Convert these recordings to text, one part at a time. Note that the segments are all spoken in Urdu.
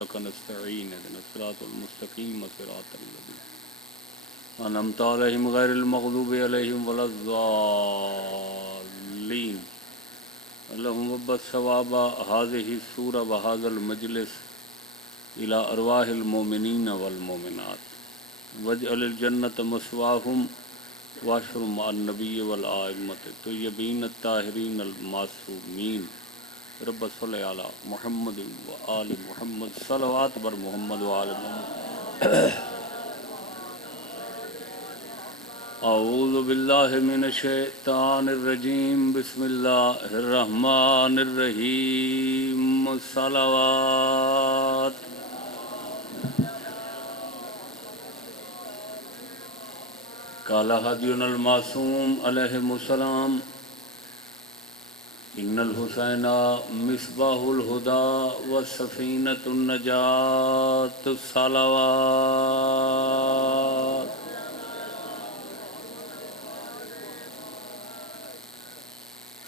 نستعين اهدنا الصراط المستقيم صراط الذين أنعمت عليهم غير المغضوب عليهم ولا الضالين. اللهم رب الثواب هذه السورة وهذا المجلس إلى أرواح المؤمنين والمؤمنات واجعل الجنة مثواهم واشر مع النبي والآئمة الطيبين الطاهرين المعصومين. رب صلی علی محمد و آل محمد صلوات بر محمد و آل محمد. اعوذ باللہ من الشیطان الرجیم بسم اللہ الرحمن الرحیم صلوات. قال هدینا المعصوم علیہ السلام ان الحسین مصباح الہدی و سفینۃ النجات صلوات.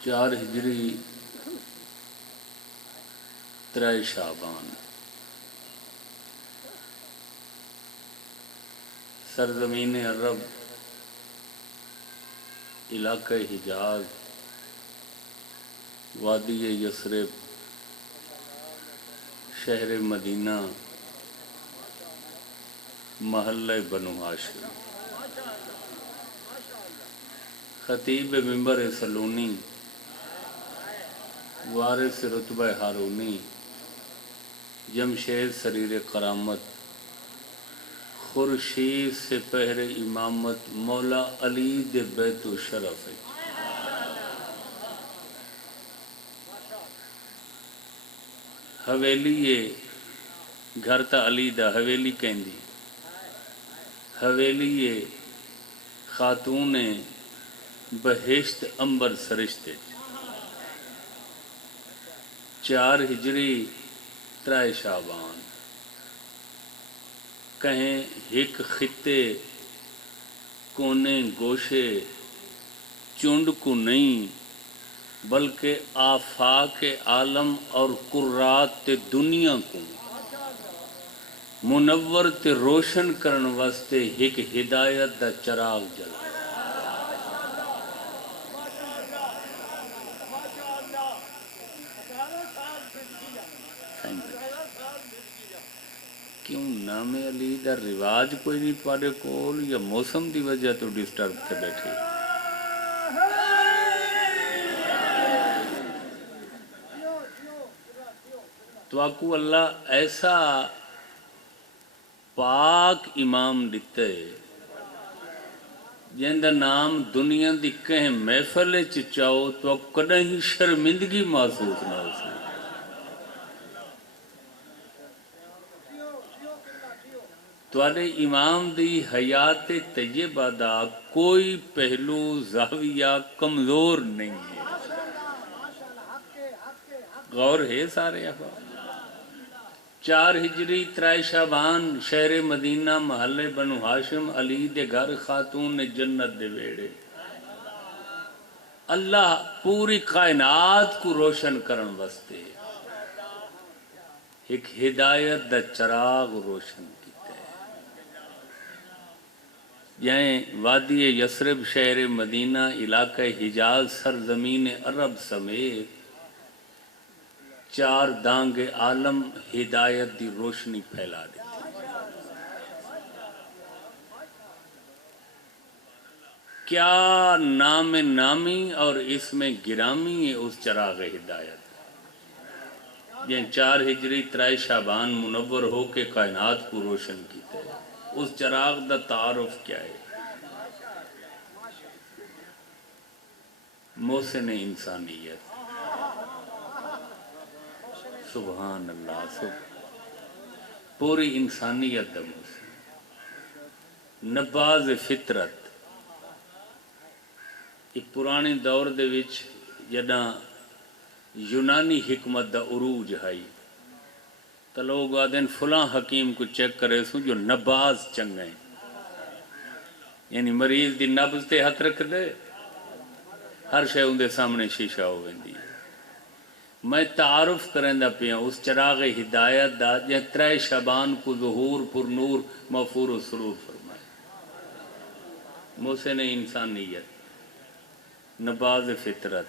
چار ہجری 3 شعبان سرزمین عرب علاقہ حجاز وادی یثرب شہر مدینہ محلہ بنو ہاشم. خطیب منبر سلونی وارث رتبہ ہارونی جمشید سریر کرامت خورشید سے پہر امامت مولا علی دے بیت و شرف. حویلی گھر تا علی دا حویلی کہندی حویلی خاتون بہشت امبر سرشتے. 4 ہجری 3 شعبان کہیں ہک خطے کونے گوشے چونڈ کو نہیں بلکہ آفاق عالم اور قرات دنیا کو منور تے روشن کرن واسطے ایک ہدایت دا چراغ جلا. کیوں نام علی دا رواج کوئی نہیں پاڑے کول یا موسم دی وجہ تو ڈسٹرب تھے بیٹھے؟ تو آکو اللہ ایسا پاک امام دیتے جن دا نام دنیا دی کہیں محفل چاہو تو کدیں ہی شرمندگی محسوس نہ ہو سکے. تواڈے امام دی حیات طیبہ دا کوئی پہلو زاویہ کمزور نہیں ہے. غور ہے سارے احباب. 4 ہجری 3 شعبان شہر مدینہ محلے بنو ہاشم علی دے گھر خاتون جنت دے ویڑے. اللہ پوری کائنات کو روشن کرن واسطے ایک ہدایت دا چراغ روشن کیتا ہے. یعنی وادی یثرب شہر مدینہ علاقہ حجاز سرزمین عرب سمیت 4 دانگ عالم ہدایت دی روشنی پھیلا دیتی. کیا نام نامی اور اس میں گرامی ہے اس چراغ ہدایت. یہ 4 ہجری 3 شعبان منور ہو کے کائنات کو روشن کیتے ہیں. اس چراغ دا تعارف کیا ہے؟ محسن انسانیت. سبحان اللہ. پوری انسانیت دا محسن نباز فطرت. ایک پرانے دور دے وچ جداں یونانی حکمت دا عروج ہے تو لوگ آدھیں فلاں حکیم کو چیک کرے سو جو نباز چنگا ہے. یعنی مریض دی نبض تے ہاتھ رکھ دے ہر شے اندے سامنے شیشہ ہو ویندی. میں تعارف کرندہ پیا اس چراغ ہدایت دا جہاں 3 شعبان کو ظہور پر نور مغفور و سرور فرمائے. محسن انسانیت، نباز فطرت،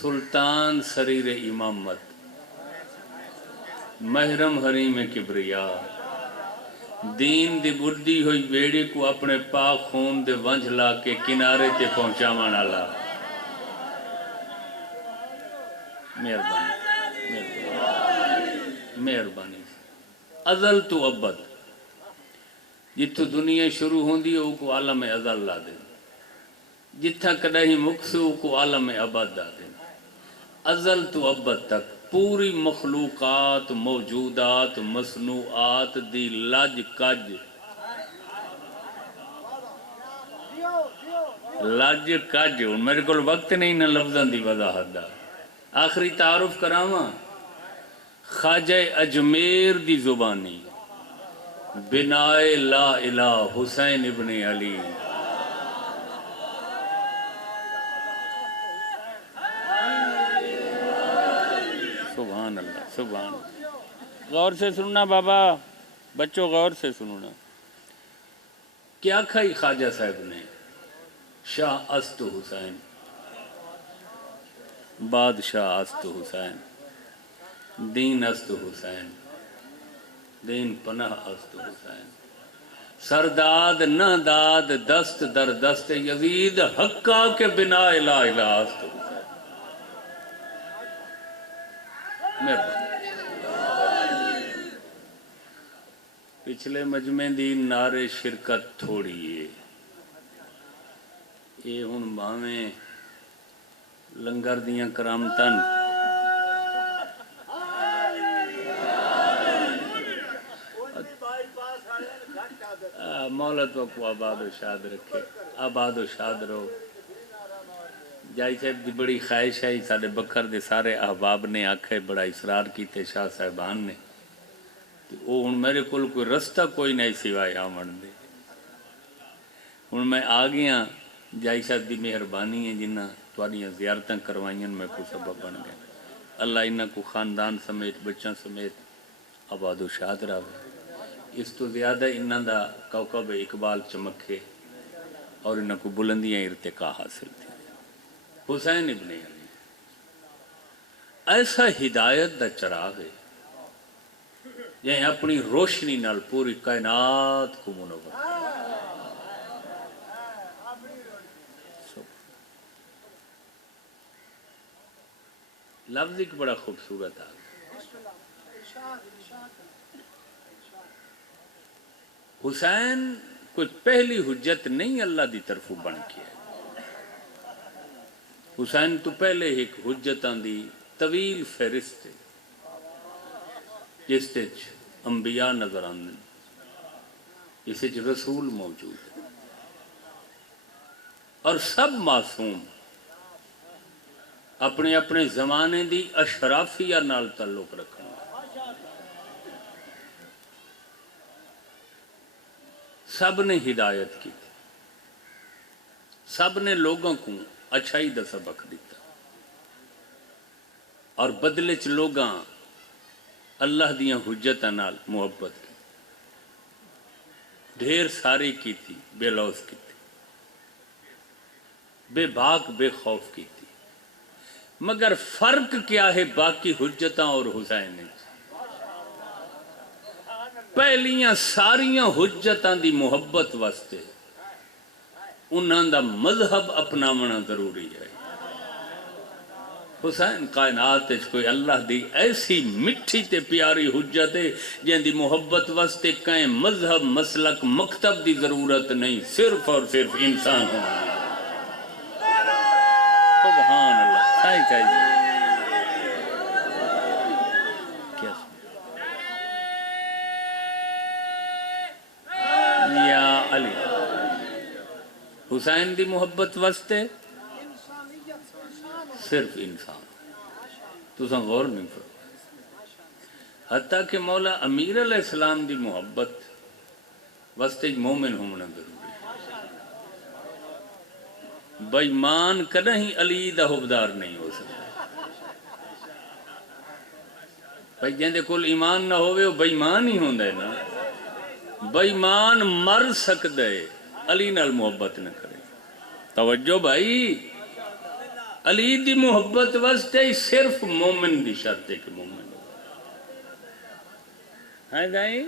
سلطان سریر امامت، محرم حریم کبریا، دین دی بردی ہوئی بیڑی کو اپنے پاک خون دے ونجھ لا کے کنارے تے پہنچاون والا. مہربانی مہربانی. ازل تو ابد، جتھو دنیا شروع ہوندی ہے کو عالم ازل لا دے، جتھا کدہیں مکسو کو عالم ابد لا دے. ازل تو ابد تک پوری مخلوقات موجودات مصنوعات دی لج کج میرے کو وقت نہیں نہ لفظاں دی وضاحت دا. آخری تعارف کراواں خواجہ اجمیر دی زبانی بنائے لا الہ حسین ابن علی. سبحان اللہ سبحان اللہ. غور سے سننا بابا، بچوں غور سے سننا. کیا کھائی خواجہ صاحب نے؟ شاہ است حسین، بادشاہ است حسین، دین است حسین، دین پناہ است حسین، سرداد نہ داد دست در دست یزید حقا کے بنا الہ الہ است حسین. پچھلے مجمع دی نعرے شرکت تھوڑی ہے، یہ ہن باویں لنگر دیاں کرامتن مولا تو کو آباد و شاد رکھے، آباد و شاد رہو. جائی صاحب دی بڑی خواہش ہے، سارے بکر دے سارے احباب نے آکھے بڑا اصرار کیتے شاہ صاحبان نے، وہ ہن میرے کول کوئی رستہ کوئی نہیں سوائے آمن دے. ہن میں آ گیا، جائی صاحب دی مہربانی ہے جنہ تواریاں زیارتاں کروائیں میں کو سبب بن گئے. اللہ انہاں کو خاندان سمیت بچوں سمیت آباد و شاد رہے. اس تو زیادہ انہاں دا کوکب اقبال چمکے اور انہاں کو بلندیاں ارتقا حاصل تھی. حسین ابن علی ایسا ہدایت دا چراغ ہے یہ اپنی روشنی نال پوری کائنات کو منور. لفظ ایک بڑا خوبصورت آ گیا. حسین کوئی پہلی حجت نہیں اللہ دی طرف بن کے ہے. حسین تو پہلے ایک حجتاں دی طویل فہرست ہے جس وچ انبیاء نظر آندے، اس وچ رسول موجود ہے اور سب معصوم اپنے اپنے زمانے دی اشرافیہ نال تعلق رکھنا. سب نے ہدایت کی تھی، سب نے لوگوں کو اچھائی دا سبق دیتا اور بدلے چ لوگاں اللہ دیاں حجتاں نال محبت کی، ڈھیر ساری کی تھی، بے لوث کی تھی، بے باک بے خوف کی تھی. مگر فرق کیا ہے باقی حجتاں اور حسین نے؟ پہلیاں ساریاں حجتاں دی محبت واسطے انہاں دا مذہب اپناونا ضروری ہے. حسین کائنات وچ کوئی اللہ دی ایسی مٹھی تے پیاری حجت ہے جن دی محبت واسطے کہیں مذہب مسلک مکتب دی ضرورت نہیں، صرف اور صرف انسان ہونا. سبحان اللہ. چاہیے کیا یا علی حسین دی محبت واسطے صرف انسان. تو غور نہیں کرو، حتیٰ کہ مولا امیر علیہ السلام دی محبت واسطے مومن ہونا ضروری. بےمان کدیں علی دا حبدار نہیں ہو سکتا. بھائی جندے کول ایمان نہ ہوئے وہ بےمان ہی ہوندا ہے نا. بےمان مر سکدا ہے علی نال محبت نہ کرے. توجہ بھائی، علی دی محبت واسطے صرف مومن دی شرط ہے کہ مومن ہو. ہیں جائیں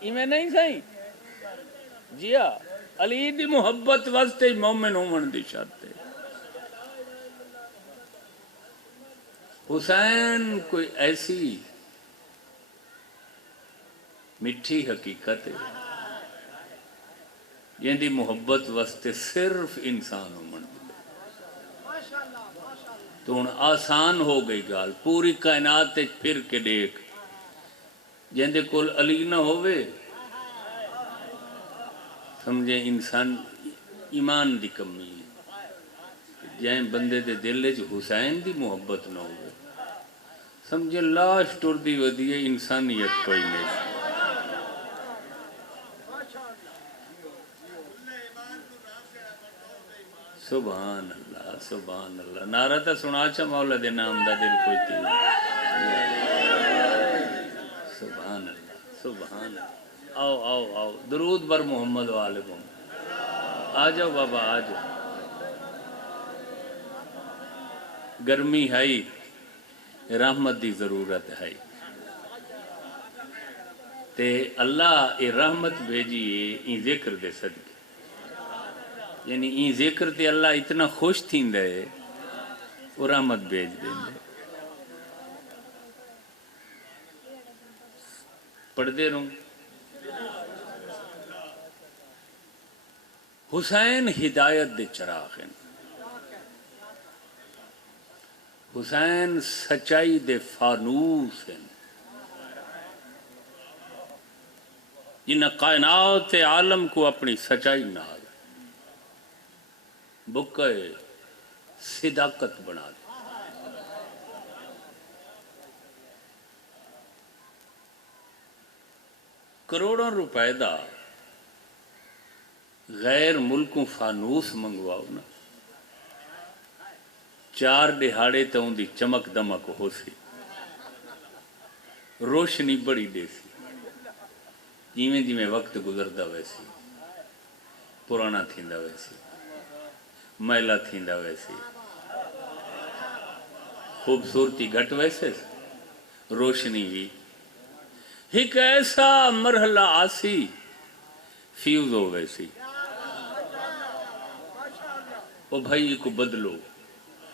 ایویں نہیں سائیں جی ہاں، علی دی محبت واسطے مومن ہون دی شرط ہے. حسین کوئی ایسی میٹھی حقیقت ہے جن دی محبت واسطے صرف انسان ہون دی. تو ہن آسان ہو گئی گال، پوری کائنات پھر کے دیکھ جن دے کول علی نہ ہوئے سمجھے انسان ایمان دی کمی ہے. جائیں بندے دے دل وچ حسین دی محبت نہ ہوئے سمجھے لاش ٹر دی ودی ہے، انسانیت کوئی نہیں. سبحان اللہ سبحان اللہ. نعرہ تا سنا چا مولا دے نام دا دل کوئی تھی. سبحان اللہ سبحان اللہ. آؤ آؤ آؤ درود بر محمد و آل محمد. آ جاؤ بابا آ جاؤ. گرمی ہے، رحمت دی ضرورت ہے تے اللہ اے رحمت بھیجیے این ذکر دے صدقے. یعنی این ذکر تے اللہ اتنا خوش تھیندا ہے وہ رحمت بھیج دیندے. پڑھدے رہوں. حسین ہدایت دے چراغ ہیں. حسین سچائی دے فانوس ہیں جنہیں کائنات عالم کو اپنی سچائی نال بکے صداقت بنا دے. کروڑوں روپے دا غیر ملکوں فانوس منگواؤ نا، 4 دہاڑے تو ان دی چمک دمک ہو سی، روشنی بڑی دے سی. جیویں جیویں وقت گزردا ویسی پرانا تھیندا ویسی میلا تھیندا ویسی خوبصورتی گھٹ ویسے روشنی بھی. ایک ایسا مرحلہ آسی فیوز ہو ویسی. او بھائی کو بدلو،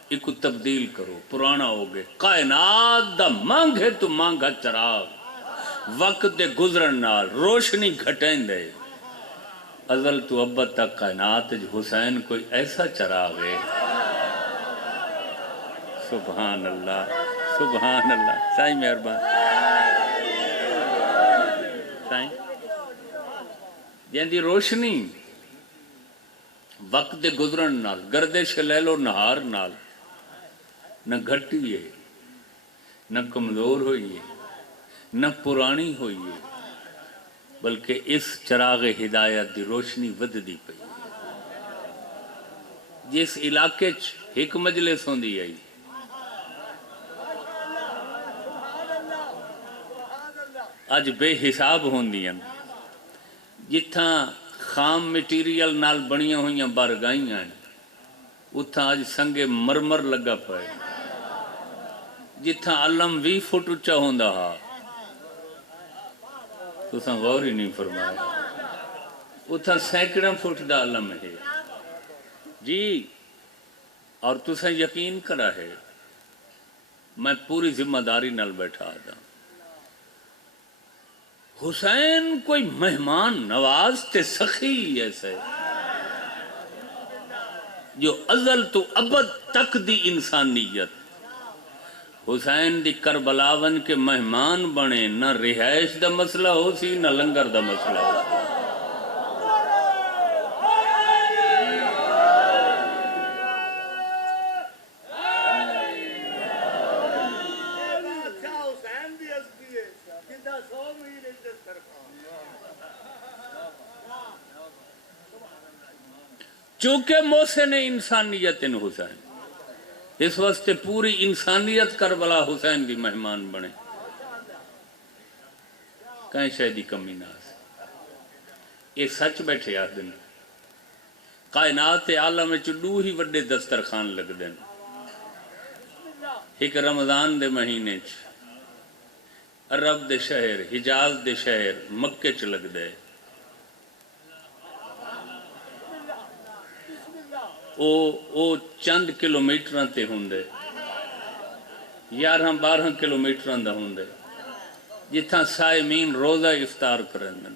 ایک تبدیل کرو، پرانا ہو گئے. کائنات دا مانگ ہے تو مانگا چراغ، وقت دے گزرن نال روشنی گھٹیں دے. ازل تو ابد تک کائنات حسین کوئی ایسا چراغ ہے. سبحان اللہ سبحان اللہ. سائیں مہربان سائیں جن دی روشنی وقت دے گزرن نال گردش لیل و نہار نال نہ گھٹی ہے نہ کمزور ہوئی ہے نہ پرانی ہوئی ہے، بلکہ اس چراغ ہدایت دی روشنی وددی پئی. جس علاقے ایک مجلس ہوندی آئی اج بے حساب ہوندیاں، جتھاں خام میٹیریل نال بنیاں ہوئیاں بارگاہیاں ہیں اتھاں اج سنگے مرمر لگا پائے. جتھاں علم 20 فٹ اچا ہوندا ہا تساں غور ہی نہیں فرمایا، اتھاں سینکڑوں فٹ دا علم ہے جی. اور تساں یقین کرا ہے میں پوری ذمہ داری نال بیٹھا دا. حسین کوئی مہمان نواز تے سخی ایسے جو ازل تو ابد تک دی انسانیت. حسین دی کربلاون کے مہمان بنے، نہ رہائش دا مسئلہ ہو سی نہ لنگر دا مسئلہ ہو سی. چونکہ محسن انسانیت حسین اس واسطے پوری انسانیت کربلا حسین دی مہمان بنے، کہیں شاید کمی نہ آسے۔ یہ سچ بیٹھے آ دن کائنات عالم دو ہی وڈے دسترخوان لگ دیں، ایک رمضان دے مہینے عرب دے شہر حجاز دے شہر مکے چ لگ دے، او چند کلومیٹر تے ہوندے 11-12 کلومیٹر دا ہوندے، جتھاں صائمین روزہ افطار کرن۔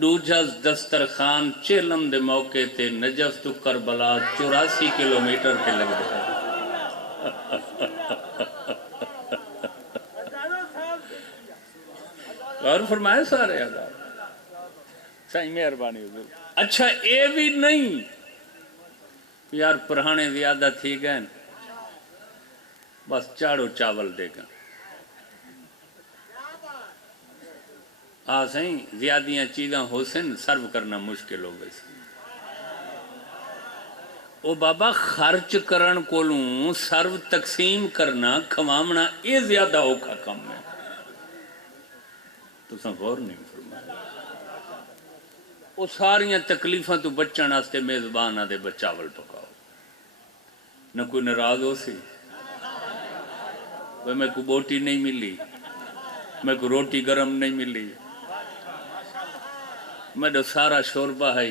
دوجا دسترخوان چیلم دے موقع تے نجف تو کربلا 84 کلومیٹر کے لگ دے۔ اور فرمائے سارے عذاب صحیح مہربانی حضور۔ اچھا اے بھی نہیں یار پرانے زیادہ تھی گئے بس چاڑو چاول دے گا، صحیح زیادیاں چیزاں ہو سن سرو کرنا مشکل ہو گئی سی۔ او بابا خرچ کرن کولوں سرو تقسیم کرنا کھوامنا یہ زیادہ اوکھا کم ہے، تو سن غور نہیں فرمایا۔ وہ ساریاں تکلیفاں تو بچن واسطے میزبان آدھے بچاول پکاؤ، نہ کوئی ناراض ہو سی میں کو بوٹی نہیں ملی، میں کو روٹی گرم نہیں ملی، میں دو سارا شوربہ ہے،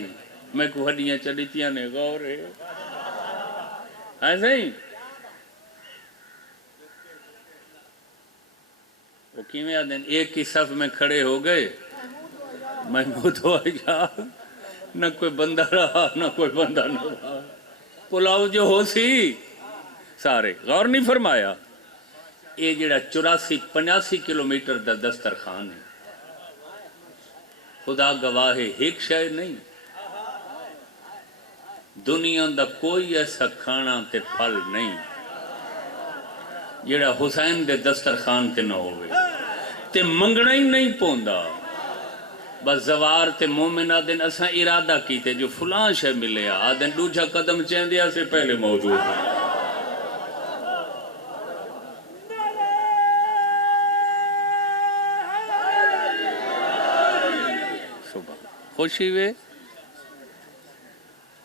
میں کو ہڈیاں چلیتیاں نے غور ہے ایسے ہی۔ وہ کیویں آدھیں ایک ہی صف میں کھڑے ہو گئے، محمود ہو گیا، نہ کوئی بندہ رہا نہ کوئی بندہ نہ رہا، پلاؤ جو ہو سی سارے غور نہیں فرمایا۔ یہ جڑا 84-85 کلومیٹر دا دسترخوان ہے، خدا گواہ ہے ایک شے نہیں، دنیا دا کوئی ایسا کھانا تے پھل نہیں جڑا حسین دے دسترخوان تے نہ ہوئے، تے منگنا ہی نہیں پوندا، بس زوار تے مومن آدن اساں ارادہ کیتے جو فلان شے ملے آدن دوجا قدم چیندیا سے پہلے موجود ہے۔ خوشی وے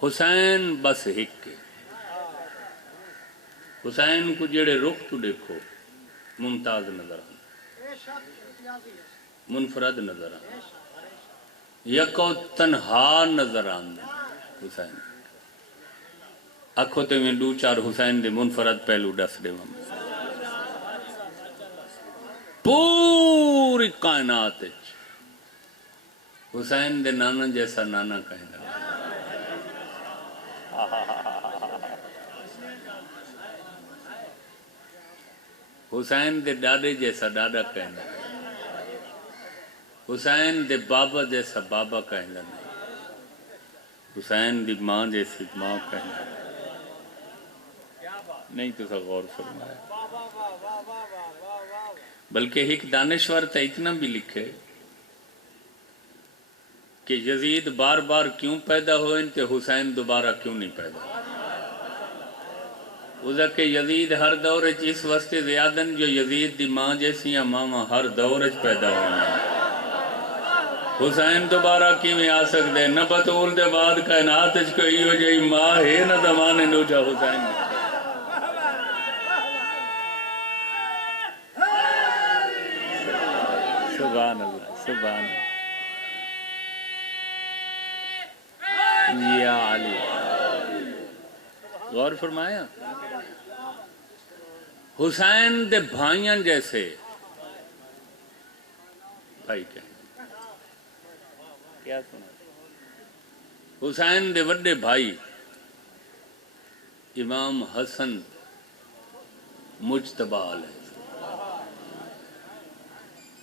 حسین بس ہک، حسین کو جڑے رخ تو دیکھو ممتاز نظر آن، منفرد نظر آن، یکو تنہا نظر آن حسین۔ آنکھوں تے میں دو چار حسین دے منفرد پہلو ڈس دے ہم پوری کائنات حسین دے نانا جیسا نانا کہیں گا، حسین دے ڈاڈے جیسا ڈاڈا کہیں گا، حسین دے بابا جیسا بابا کہیں گا، حسین دی ماں جیسی ماں کہیں گا نہیں۔ تو سا غور فرمایا، بلکہ ایک دانشور تا اتنا بھی لکھے کہ یزید بار بار کیوں پیدا ہوئے تے حسین دوبارہ کیوں نہیں پیدا ہوئے۔ وہ کہ یزید ہر دور اس واسطے زیادن جو یزید دی ماں جیسی ماما ہر دور پیدا ہوئے، حسین دوبارہ کیویں آ سکتے، نہ بطول دے بعد کائنات کوئی ہو جائی ماں ہے نہ زمانے نوجا حسین۔ سبحان اللہ سبحان اللہ یا علی، غور فرمایا۔ حسین دے بھائیاں جیسے بھائی کیا سنا، حسین دے وڈے بھائی امام حسن مجتبی علیہ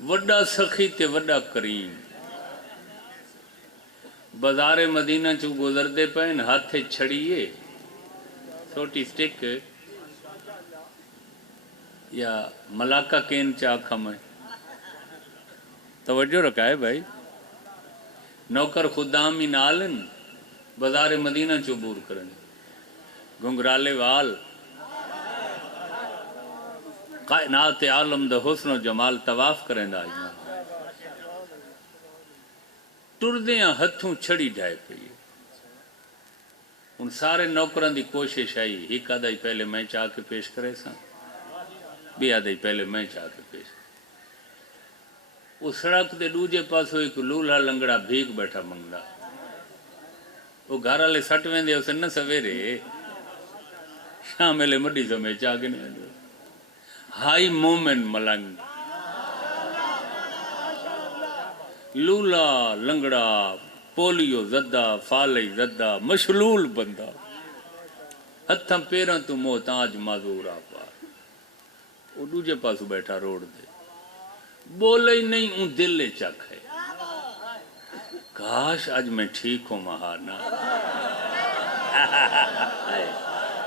وڈا سخی تے وڈا کریم، بازار مدینہ چو گزر دے پہن ہاتھے چھڑیے چھوٹی سٹک یا ملاقہ کین چاکھا میں توجہ رکھائے بھائی، نوکر خدامی نالن بازار مدینہ چو بور کرن، گھنگرالے وال کائنات عالم دا حسن و جمال طواف کریں دا ٹردیاں ہتھوں چھڑی ڈائے پئی ان سارے نوکران دی کوشش آئی ایک آدھائی پہلے میں چاہ کے پیش کرے سا بھی آدھائی پہلے میں چاہ کے پیش اس سڑک دے دوجے پاس ایک لولہ لنگڑا بھیگ بیٹھا منگلا وہ گھارا لے سٹ ویندے اسے نہ سویرے شام لے مڈی سمے چاہ کے نہیں آدھے ہائی مومن ملنگ لولا لنگڑا پولیو زدہ فالی زدہ مشلول بندہ ہتھاں پیراں تو محتاج معذور آپا وہ دوجے پاس بیٹھا روڑ دے بولے ہی نہیں اون دل لے چک ہے کاش آج میں ٹھیک ہوں مہانا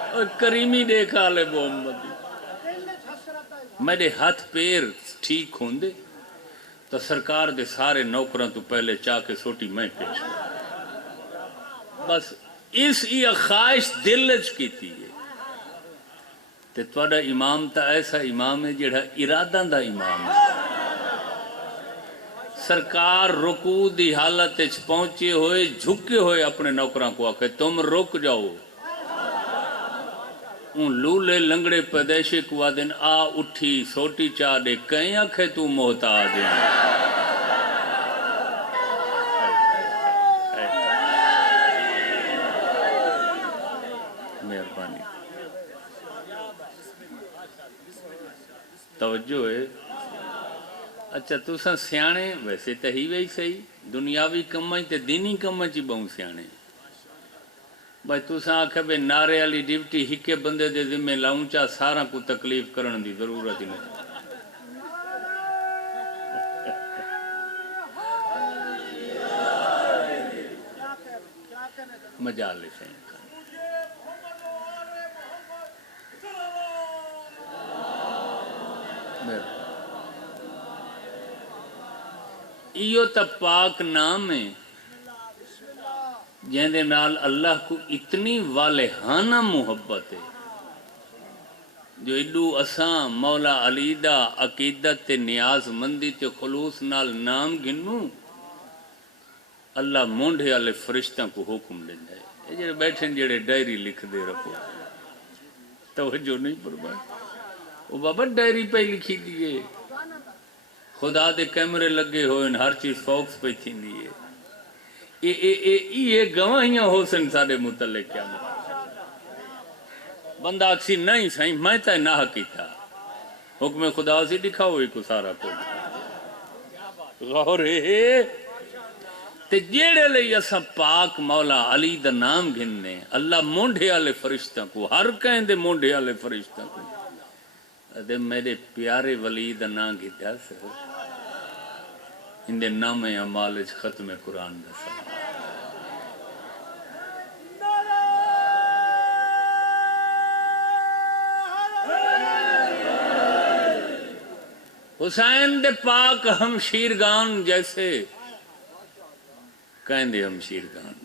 اور کریمی دیکھا لے محمد میرے ہاتھ پیر ٹھیک ہوں دے تو سرکار دے سارے نوکروں تو پہلے چاہ کے سوٹی میں پیش بس اس یہ خواہش دلچ کی تھی تے توڑا امام تا ایسا امام ہے جڑا ارادہ دا امام ہے سرکار رکوع دی حالت پہنچے ہوئے جھکے ہوئے اپنے نوکروں کو آکے تم رک جاؤ ان لولے لنگڑے پیدائشے کو آدن آ اٹھی سوٹی چاہ دے کہیں آکھے تو محتاج ہے مہربانی توجہ ہے اچھا تو سن سیانے ویسے تو ہی وہی صحیح دنیاوی کمائی تے دینی کمائی چی بہوں سیانے بھائی تو سن آکھے بے نارے علی ڈیوٹی ہکے بندے دے ذمہ لاؤں چاہ سارا کو تکلیف کرن دی ضرورت ہی نہیں مجالس ہیں ایو تا پاک نام ہے جہندے نال اللہ کو اتنی والہانہ محبت ہے جو ایڈو اساں مولا علی دا عقیدت تے نیاز مندی تے خلوص نال نام گنوں اللہ مونڈے والے فرشتوں کو حکم دے جائے یہ جڑے بیٹھیں جڑے ڈائری لکھ دے رکھو توجہ نہیں فرمائے وہ بابا ڈائری پہ لکھی دیئے خدا دے کیمرے لگے ہوئے ہر چیز فوکس پہ تھی دیئے یہ گواہیاں ہو سن سارے متعلق کیا بندہ اکسی نہیں سائیں میں تا نہ کی تھا حکم خدا سے دکھا ہوئی کو سارا کو غور ہے تے جیڑے لئی اسا پاک مولا علی دا نام گھننے اللہ مونڈے والے فرشتوں کو ہر کہیں دے مونڈے والے فرشتوں کو ادھے میرے پیارے ولی دا نام گھتا سر اندے نام عمالج ختم قرآن دا سر حسین دے پاک ہم شیرگان جیسے کہیں دے ہم شیرگان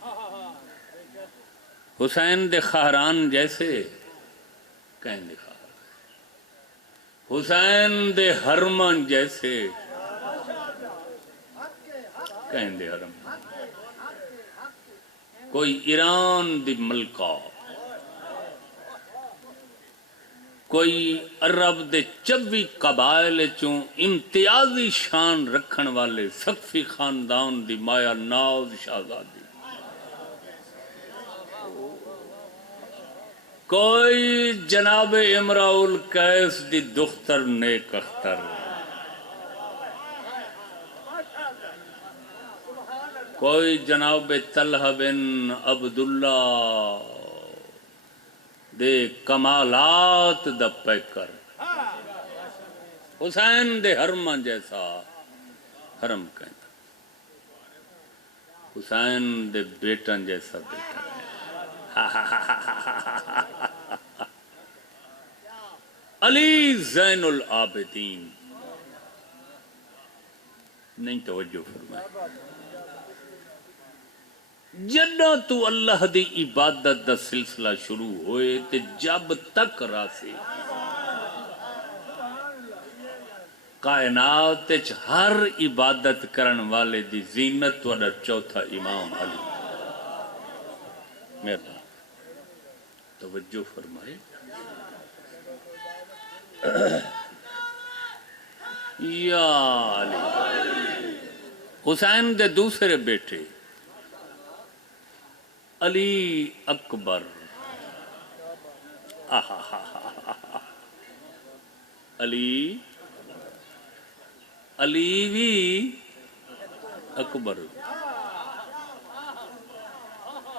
حسین دے خہران جیسے کہیں دے خہران حسین دے حرمان جیسے کہیں دے حرم کوئی ایران دی ملکہ کوئی عرب دے 24 قبائل چوں امتیازی شان رکھن والے سقفی خاندان دی مایا ناز شہزادی کوئی جناب امراء القیس دی دختر نیک اختر کوئی جناب طلحہ بن عبداللہ دے کمالات دا پیکر حسین دے حرمان جیسا حرم کہنا حسین دے بیٹن جیسا بیٹن علی زین العابدین نہیں توجہ فرمائے جدوں تو اللہ دی عبادت دا سلسلہ شروع ہوئے تے جب تک راسے کائنات وچ ہر عبادت کرن والے دی زینت وڈا چوتھا امام علی میرا توجہ فرمائے یا علی حسین دے دوسرے بیٹے علی اکبر علی بھی اکبر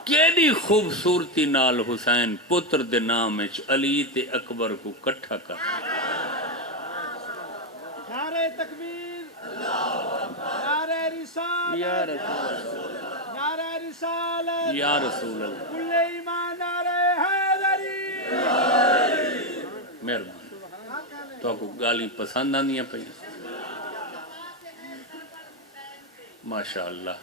کیڑی خوبصورتی نال حسین پتر دے نام وچ علی تے اکبر کو کٹھا کر نعرہ تکبیر نعرہ رسالت نعرہ رسالت یا رسول اللہ کل ایمان نعرہ حیدری مہربانی تو کو گالی پسند آندیاں پئی ماشاء اللہ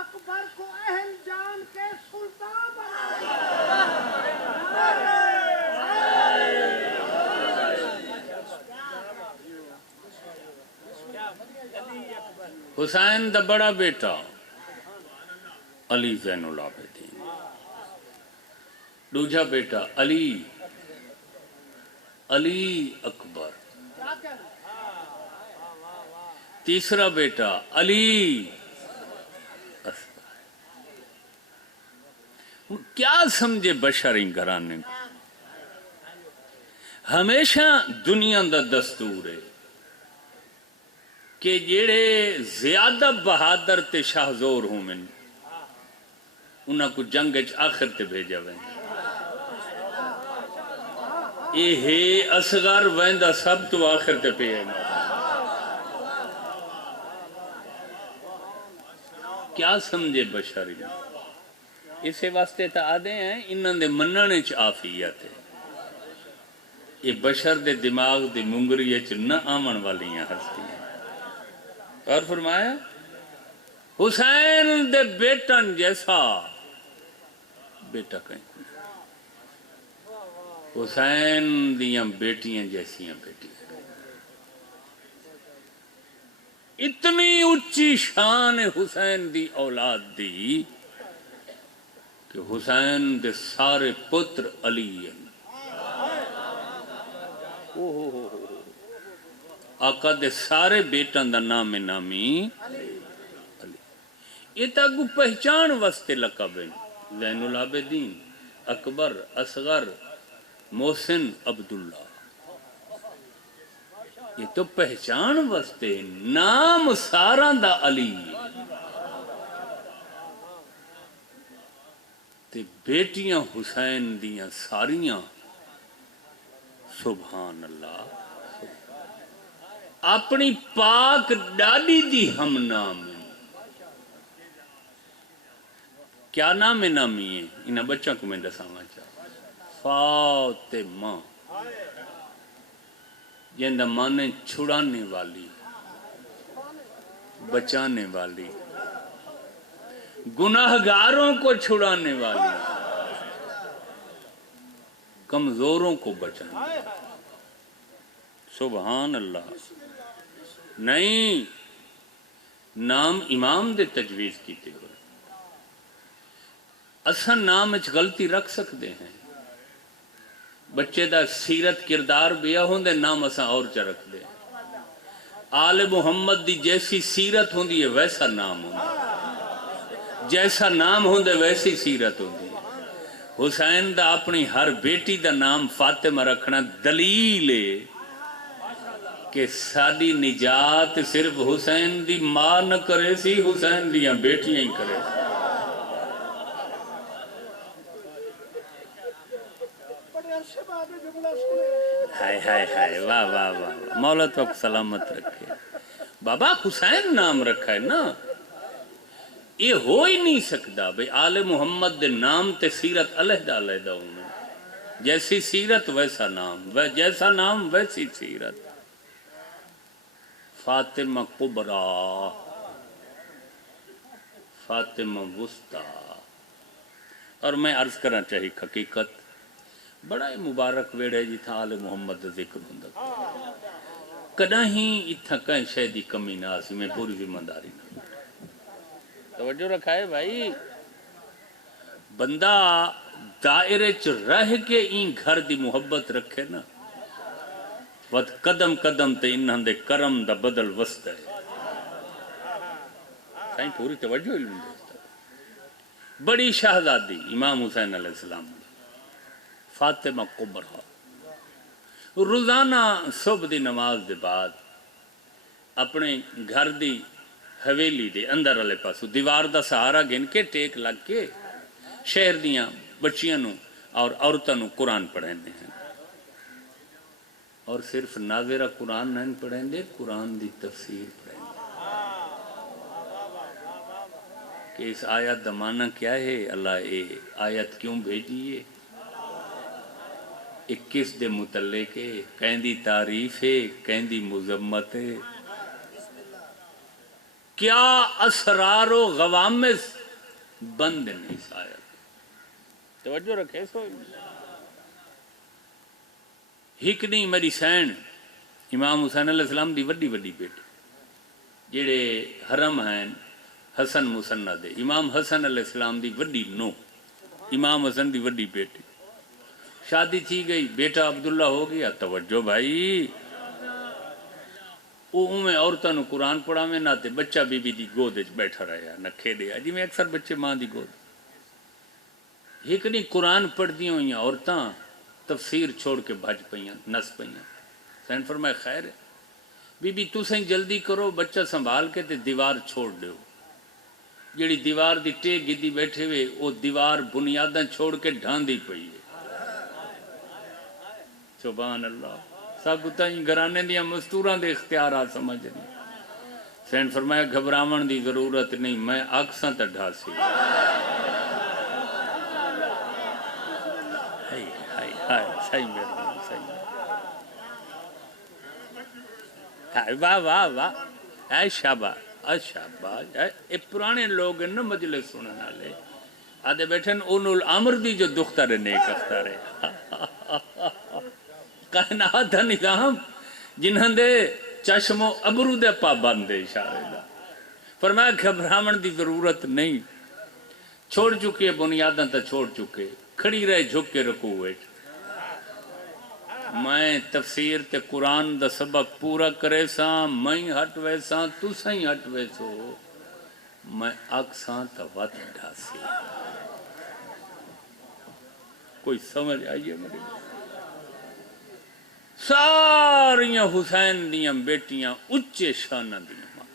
اکبر کو اہل جان کے سلطان حسین دا بڑا بیٹا علی زین العابدین دوجا بیٹا علی اکبر تیسرا بیٹا علی کیا سمجھے بشری گھرانے کو ہمیشہ دنیا دا دستور ہے کہ جڑے زیادہ بہادر تے شاہزور ہوں من انہاں کو جنگ وچ آخر تے بھیجا ویندا یہ اصغر ویندا سب تو آخر تے پیا کیا سمجھے بشری اسے واسطے تا آدھے ہیں انہاں دے مننے وچ عافیت ہے یہ بشر دے دماغ دی منگری وچ نہ آمن والیاں ہستیاں اور فرمایا حسین دے بیٹن جیسا بیٹا کہیں حسین دیاں بیٹیاں جیسیاں بیٹیاں اتنی اچھی شان حسین دی اولاد دی کہ حسین دے سارے پتر علی ہیں آقا دے سارے بیٹان دا نام نامی علی یہ تاکو پہچان واسطے لقب ہیں زین العابدین اکبر اصغر محسن عبداللہ یہ تو پہچان واسطے نام سارا دا علی تے بیٹیاں حسین دیاں ساریاں سبحان اللہ اپنی پاک ڈاڈی دی ہم نام کیا نام نامی ہے انہاں بچوں کو میں دساواں چاہتا فاطمہ جندہ مانے چھڑانے والی بچانے والی گناہگاروں کو چھڑانے والی کمزوروں کو بچانے سبحان اللہ نہیں نام امام دے تجویز کیتے ہوئے اساں نام اچھ غلطی رکھ سکتے ہیں بچے دا سیرت کردار بیا ہوندے نام اساں اور چا رکھ دے آل محمد دی جیسی سیرت ہوندی ہے ویسا نام ہوندی جیسا نام ہوندے ویسی سیرت ہوندی ہے حسین دا اپنی ہر بیٹی دا نام فاطمہ رکھنا دلیل ہے کہ ساری نجات صرف حسین دی ماں نہ کرے سی، حسین دیاں بیٹیاں ہی کرے سی۔ بڑے عرصے بعد یہ جملہ سنے۔ ہائے ہائے ہائے، واہ واہ واہ، مولا تو سلامت رکھے۔ بابا حسین نام رکھا ہے نا، یہ ہو ہی نہیں سکتا بھئی آل محمد دے نام تے سیرت علیحدہ علیحدہ ہونا، جیسی سیرت ویسا نام، جیسا نام ویسی سیرت۔ فاطمہ کبریٰ، فاطمہ وسطیٰ۔ اور میں عرض کرنا چاہیے حقیقت بڑا ہی مبارک ویڑ ہے جتھا آل محمد دا ذکر ہوندا، کداں ہی اتھا کہیں شے دی کمی نہ آسی، میں پوری ذمہ داری نہ توجہ رکھا ہے بھائی۔ بندہ دائرے چ رہ کے این گھر دی محبت رکھے نا، ود قدم قدم تے انہاں دے کرم دا بدل وسط ہے۔ سائیں پوری توجہ علم دیتا۔ بڑی شہزادی امام حسین علیہ السلام، فاطمہ کبریٰ، روزانہ صبح دی نماز دے بعد اپنے گھر دی حویلی دے اندر والے پاسو دیوار دا سہارا گن کے ٹیک لگ کے شہر دیاں بچیاں نو اور عورتاں نو قرآن پڑھیندے ہیں، اور صرف ناظرہ قرآن نہیں پڑھیندے، قرآن دی تفسیر پڑھیندے کہ اس آیت دا معنی کیا ہے، اللہ اے آیت کیوں بھیجی ہے، 21 دے متعلق ہے، کہندی تعریف ہے، کہندی مذمت ہے، کیا اسرار و غوامس بند نہیں اس آیت۔ توجہ رکھے سو ہکنی میری سین امام حسین علیہ السلام دی وڈی وڈی بیٹی جڑے حرم ہیں حسن مسنہ دے، امام حسن علیہ السلام دی وڈی نو، امام حسن دی وڈی بیٹی، شادی تھی گئی، بیٹا عبداللہ ہو گیا۔ توجہ بھائی، میں عورتوں نو قرآن پڑھا میں نہ تے بچہ بی بی دی گود وچ بیٹھا رہا نہ کھیڈے، جی میں اکثر بچے ماں دی گود۔ ایک نہیں قرآن پڑھ دی ہوئی عورتاں تفسیر چھوڑ کے بھج پئیاں، نس پئیاں۔ حسین فرمایا خیر ہے بی بی تسیں جلدی کرو، بچہ سنبھال کے تے دیوار چھوڑ دیو، جیڑی دیوار دی ٹیک گدی بیٹھے ہوئے وہ دیوار بنیاداں چھوڑ کے ڈھاندی پئی ہے۔ سبحان اللہ، ساگتا ہی گھرانے دیا مستوراں دے اختیارات سمجھ نہیں۔ حسین فرمایا گھبراون دی ضرورت نہیں، میں آکساں تے ڈھاسی۔ صحیح مہربانی، صحیح واہ واہ واہ، اے شاباش اے شاباش، اے پرانے لوگ ہیں نا مجلس سننے والے، آدھے بیٹھے اولو الامر دی جو دختر نیک اختر ہے، کائنات دا نظام جنہاں دے چشم و ابرو دے پابند دے اشارے دا۔ فرمایا گھبراون دی ضرورت نہیں، چھوڑ چکے بنیاداں تا چھوڑ چکے، کھڑی رہے جھک کے رکوع وچ، میں تفسیر تے قرآن دا سبق پورا کرے ساں، میں ہٹ ویساں تسیں ہٹ ویسو، میں اکساں تا وت ڈھاسی۔ کوئی سمجھ آئیے میرے ساریاں حسین دیاں بیٹیاں اچے شانہ دیاں ماں،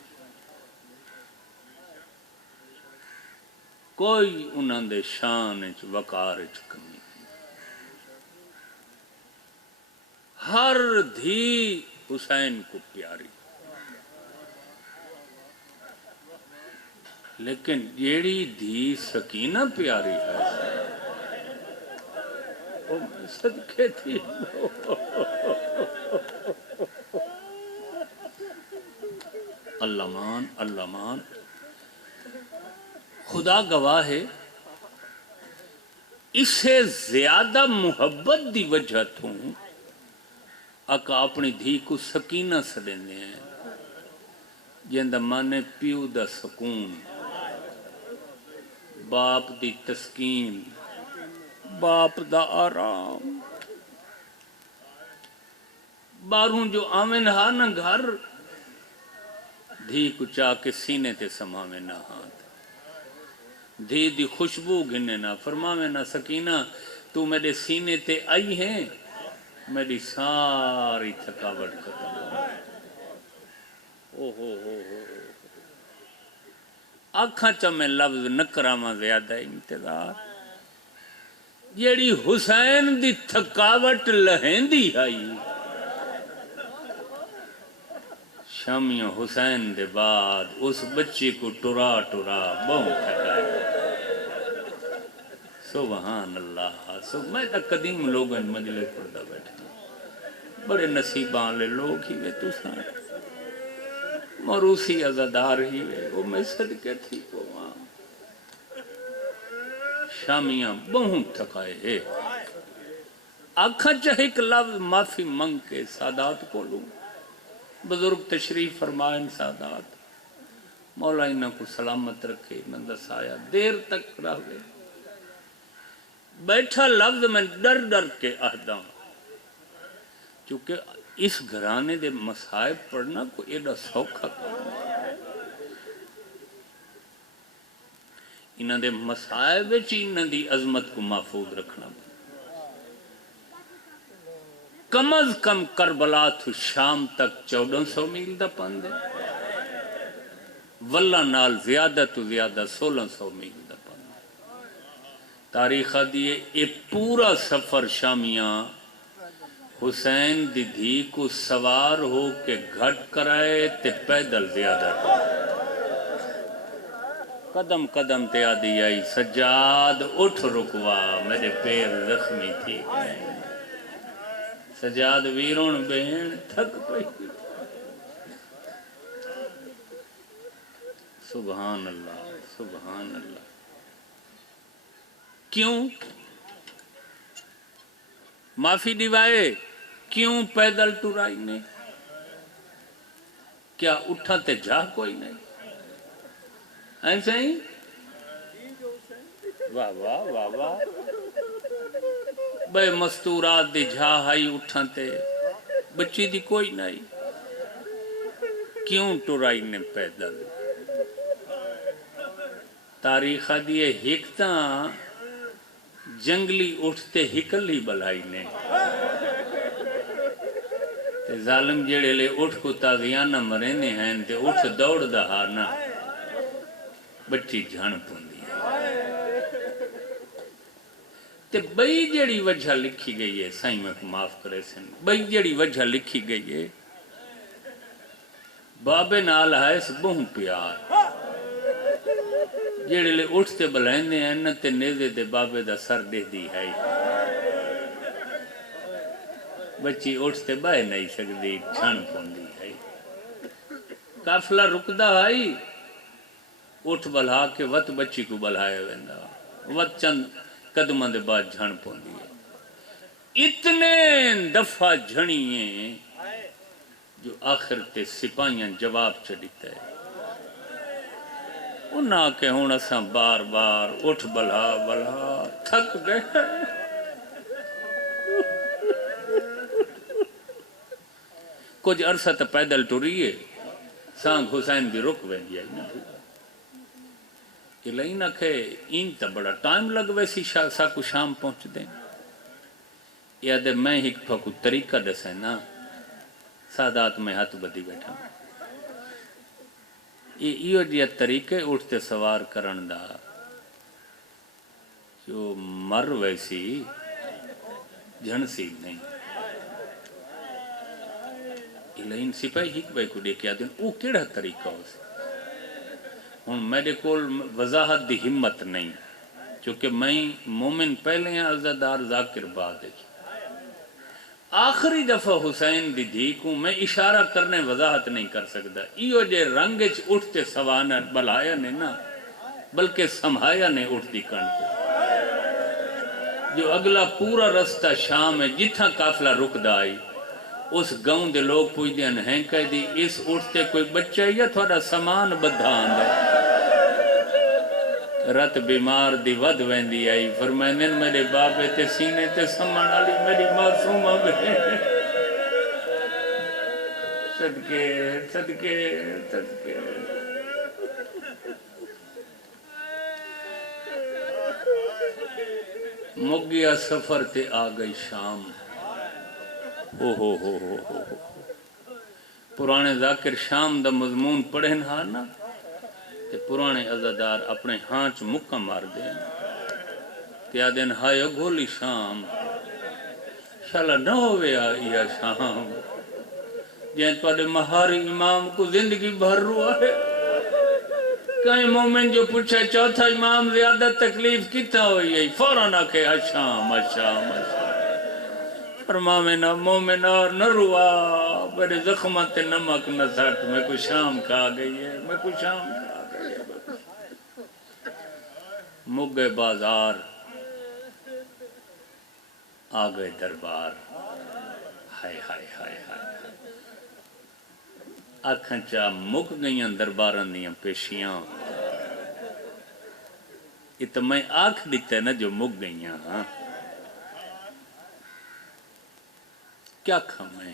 کوئی انہاں دے شان وچ وقار وچ کمی، ہر دھی حسین کو پیاری، لیکن جیڑی دھی سکینہ پیاری ہے وہ صدقے تھی۔ اللہ مان، اللہ مان، خدا گواہ ہے اس سے زیادہ محبت دی وجہ تو آقا اپنی دھی کو سکینہ سدیندے ہیں، جیندہ مانے پیو دا سکون، باپ دی تسکین، باپ دا آرام، باروں جو آمن ہاں نہ گھر، دھی کو چاہ کے سینے تے سماوے نہ ہاتھ، دھی دی خوشبو گھنے نہ فرماوے نہ سکینہ تو میرے سینے تے آئی ہیں، میری ساری تھکاوٹ ختم ہو آنکھاں چ میں لفظ نہ کراواں زیادہ انتظار جیڑی حسین دی تھکاوٹ لہندی آئی شامیوں حسین دے بعد اس بچی کو ٹرا ٹرا بہوں تھکائے سبحان اللہ میں تا قدیم لوگوں مجلس پڑھتا بیٹھا بڑے نصیباں لے لوگ ہی وے تساں موروثی عزادار ہی وے وہ میں صدقے تھی کو وہاں شامیاں بہوں تھکائے ہے آنکھاں چاہے ایک لفظ معافی منگ کے سادات کو لوں بزرگ تشریف فرمائیں سادات مولا انہاں کو سلامت رکھے انہاں دا سایہ دیر تک رہے بیٹھا لفظ میں ڈر ڈر کے آہداں کیونکہ اس گھرانے دے مصائب پڑھنا کوئی ایڈا سوکھا کام انہاں دے مصائب وچ انہاں دی عظمت کو محفوظ رکھنا کم از کم کربلا تو شام تک 1400 میل دا پند ہے واللہ نال زیادہ تو زیادہ 1600 میل دا پند تاریخ دیئے اے پورا سفر شامیاں حسین دی دھی کو سوار ہو کے گھٹ کرائے تے پیدل زیادہ قدم قدم تے آدھی آئی سجاد اٹھ رکوا میرے پیر زخمی تھی سجاد ویرون بہن تھک پئی سبحان اللہ سبحان اللہ کیوں معافی دیوائے کیوں پیدل ٹرائی نے کیا اٹھا تے جا کوئی نہیں ایسے ہی واہ واہ واہ واہ بے مستورات دی جھا ہائی اٹھان تے بچی دی کوئی نہیں کیوں ٹرائی نے پیدل تاریخ دیئے ہکتاں جنگلی اٹھتے ہکل ہی بلائی نے تے ظالم جیڑے لے اٹھ کو تازیانہ مرینے ہیں تے اٹھ دوڑ دہا نا بچی جھان پوندی ہے تے بئی جیڑی وجہ لکھی گئی ہے سائیں میں کو معاف کرے سن بئی جیڑی وجہ لکھی گئی ہے بابے نال ہے اس بہن پیار جیڑے لے اٹھتے بلائنے ہیں نا تے نیزے دے بابے دا سر دے دی ہے بچی اٹھتے بائے نہیں سکتی چھان پوندی ہے قافلہ رکدہ آئی اٹھ بلھا کے وط بچی کو بلھائے ویندا وط چند قدمہ دے بعد جھان پوندی ہے اتنے دفعہ جھنیے جو آخر تے سپاہیاں جواب چڑھتا ہے انہاں کے ہون اساں بار بار اٹھ بلھا بلھا تھک گئے کچھ عرصہ تا پیدل ٹریے سانگ حسین بھی رک ویندی آئی نا کہ لئی نہ کہ این تا بڑا ٹائم لگ ویسی ساکو شام پہنچ دیں یا دے میں ہی کو طریقہ دسے نا سادات میں ہاتھ بدی بیٹھا یہ جیا طریقے اٹھتے سوار کرن دا جو مر ویسی جھنسی نہیں لین سپاہی ہی بے کو دیکھیا دن او کیڑا طریقہ ہو سے ہن میرے کول وضاحت دی ہمت نہیں چونکہ میں مومن پہلے ہیں عزادار ذاکر بعد ہے آخری دفعہ حسین دی دھی کو میں اشارہ کرنے وضاحت نہیں کر سکتا ایو جے رنگ اٹھتے سوانا بلایا نے نا بلکہ سمھایا نے اٹھتی کن کو جو اگلا پورا رستہ شام ہے جتھا قافلہ رک دا آئی اس گاؤں دے لوگ پوچھ دیا ہیں کہ دی اس اٹھتے کوئی بچہ یا تھوڑا سامان بدھان ہے رت بیمار دی ود ویندی آئی فرمائنن میرے بابے تے سینے تے سمان علی میری معصومہ بہن صدقے صدقے صدقے مگیا سفر تے آ گئی شام ہو پرانے ذاکر شام دا مضمون پڑھن ہاں نا تے پرانے عزادار اپنے ہاں چ مکہ مار دیں تے آدن ہائے گولی شام شالا نہ ہوئے یا شام جہاں توڑے مہاری امام کو زندگی بھر رہا ہے کہیں مومن جو پوچھا چوتھا امام زیادہ تکلیف کتا ہوئی ہے فوراً آکے اشام اشام فرماوینا مومنہ نہ روا میرے زخمات نمک نہ سٹ میں کو شام کھا گئی ہے میں کو شام کھا گئی ہے مگے بازار آگئے دربار ہائے ہائے ہائے ہائے آکھاں چاہ مک گئیاں درباران دیاں پیشیاں یہ تو میں آنکھ دیتا ہے نا جو مک گئیاں ہاں کیا کھامیں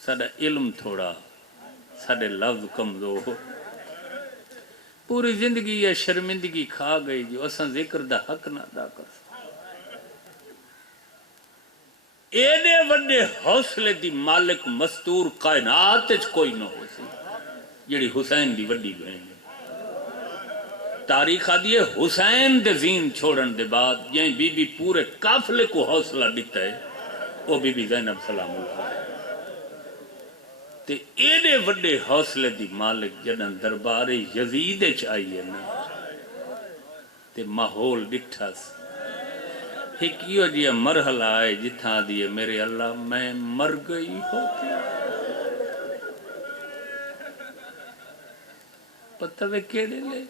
ساڑا علم تھوڑا ساڑے لفظ کمزور پوری زندگی یا شرمندگی کھا گئی جو اساں ذکر دا حق نہ ادا کر سکتے ایڈے وڈے حوصلے دی مالک مستور کائنات کوئی نہ ہو سی جڑی حسین دی وڈی بہن تاریخ آدھی ہے حسین دے زین چھوڑن دے بعد یہیں بی بی پورے قافلے کو حوصلہ دیتا ہے وہ بی بی زینب سلام اللہ ہے تے ایڈے وڈے حوصلے دی مالک جنن دربار یزید چاہیے نا تے ماحول ڈٹھا سی ایک یہ جی مرحلہ آئے جتھا دیئے میرے اللہ میں مر گئی ہوتی پتہ وے کیڑے لے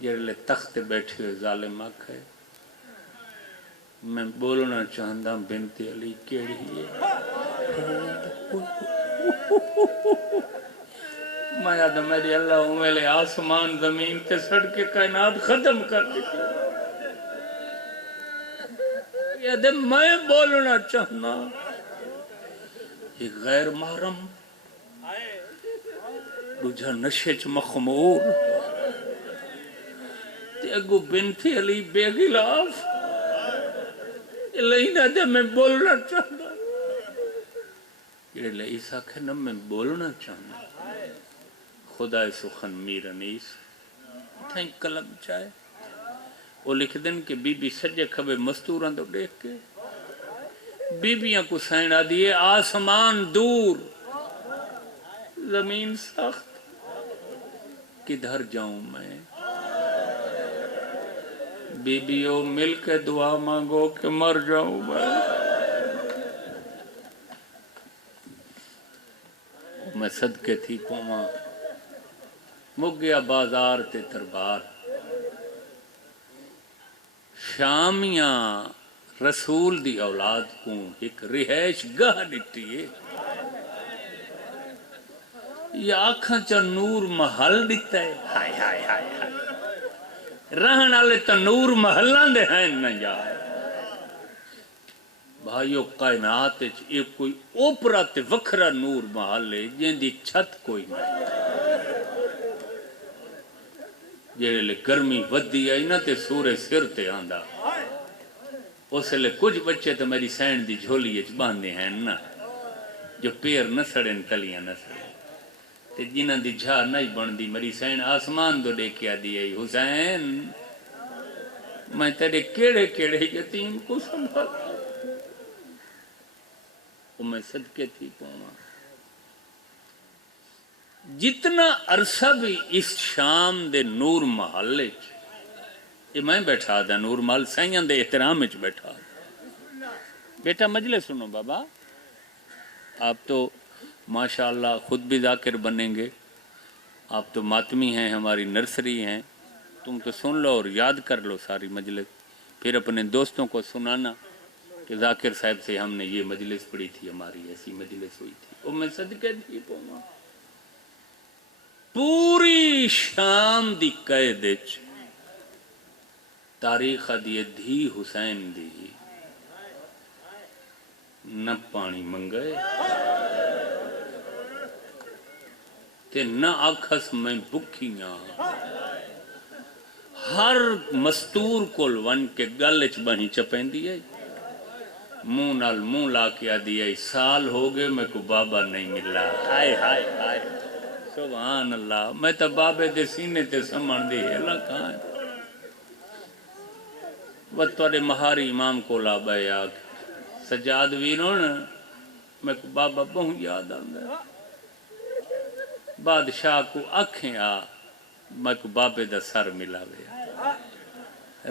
جڑے لے تخت بیٹھے ہوئے ظالم آکھے میں بولنا چاہندہ بنت علی کیڑی ہے میں یاد میری اللہ میرے آسمان زمین تے سڑ کے کائنات ختم کر دیتی یاد میں بولنا چاہنا یہ غیر محرم رجھا نشچ مخمور تے اگو بنت علی بے غلاف لینا دے میں بولنا چاہنا یہ لے عیسیٰ کہنا میں بولنا چاہنا خدا سخن میر انیس تھائیں کلم چاہے وہ لکھ دن کہ بی بی سجے کھبے مستوران تو دیکھ کے بی بیاں کو سائنہ دیئے آسمان دور زمین سخت کدھر جاؤں میں بی بیوں مل کے دعا مانگو کہ مر جاؤں میں صدقے تھی پوما مک گیا بازار تے دربار شامیاں رسول دی اولاد کو ایک رہائش گاہ ڈٹی ہے یا آنکھاں چا نور محل ڈٹا ہے ہائے ہائے ہائے ہائے رہن آلے تا نور محلان دے ہیں نہ جائے بھائیو کائنات ایک کوئی اوپرا تے وکھرا نور محل ہے جن دی چھت کوئی نہیں جیڑے لے گرمی ودی آئی نا تے سورے سر تے آندہ اسے لے کچھ بچے تو میری سینڈ دی جھولی اچ باندھے ہیں نا جو پیر نہ سڑیں تلیاں نہ سڑیں تے جنہ دی جھا نہیں بندی میری سینڈ آسمان دو دیکھیا دی آئی حسین میں تیرے کیڑے کیڑے یتیم کو سنبھال وہ میں صدقے تھی پوما جتنا عرصہ بھی اس شام دے نور محلے یہ میں بیٹھا دا نور محل سائیان دے احترام اچ بیٹھا بیٹا مجلس سنو بابا آپ تو ماشاءاللہ خود بھی ذاکر بنیں گے آپ تو ماتمی ہیں ہماری نرسری ہیں تم تو سن لو اور یاد کر لو ساری مجلس پھر اپنے دوستوں کو سنانا کہ ذاکر صاحب سے ہم نے یہ مجلس پڑھی تھی ہماری ایسی مجلس ہوئی تھی وہ میں صدقے تھی پوما پوری شام دی قید تاریخ دیئے دھی حسین دی نہ پانی منگئے تے نہ آکھس میں بکھیاں ہر مستور کول ون کے گل اچ بہی چپین دی ہے منہ نال منہ لا کے آدھی ہے سال ہو گئے میں کو بابا نہیں ملا ہائے ہائے ہائے سبحان اللہ میں تو بابے دے سینے تے سمن دی ہلا کہاں ہے وہ توڑے مہاری امام کو لا بے آگ سجاد ویرون میں کو بابا بہت یاد آنگا بادشاہ کو آنکھیں آ میں کو بابے دا سر ملا بے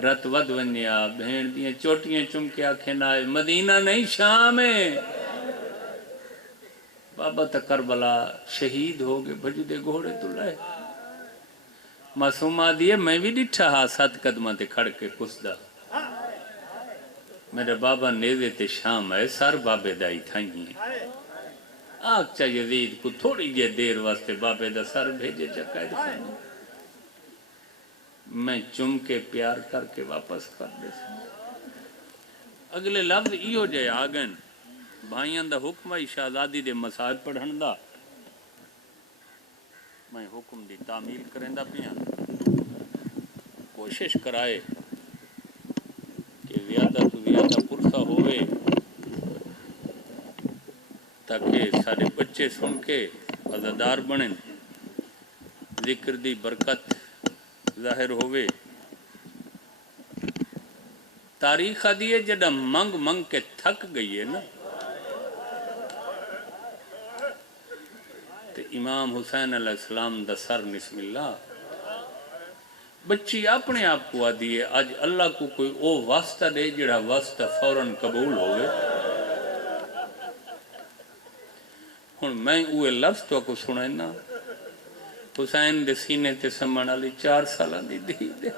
رت ود ونیا بہن دیاں چوٹیاں چمکے آنکھیں آئے مدینہ نہیں شام ہے بابا تا کربلا شہید ہو گئے بھجدے گھوڑے تو لائے معصومہ دیئے میں بھی ڈٹھا ہاں 7 قدمہ تے کھڑ کے کسدہ میرے بابا نیزے تے شام ہے سر بابے دائی تھائیں ہیں آگ چا یزید کو تھوڑی جے دیر واسطے بابے دا سر بھیجے چکائے دکھائیں میں چم کے پیار کر کے واپس کر دے اگلے لفظ ایو جائے آگن بھائیاں دا حکم ہے شہزادی دے مسائب پڑھن دا میں حکم دی تعمیل کریں دا پیاں کوشش کرائے کہ زیادہ تو زیادہ پرسہ ہوئے تاکہ سارے بچے سن کے عزادار بنیں ذکر دی برکت ظاہر ہوئے تاریخ دیئے جڑا منگ منگ کے تھک گئی ہے نا تو امام حسین علیہ السلام دا سر بسم اللہ بچی اپنے آپ کو آدھی ہے آج اللہ کو کوئی او واسطہ دے جڑا واسطہ فوراً قبول ہوئے ہن میں اوے لفظ تو کو سنائیں نا حسین دے سینے تے سمن علی 4 سالہ دی دی دے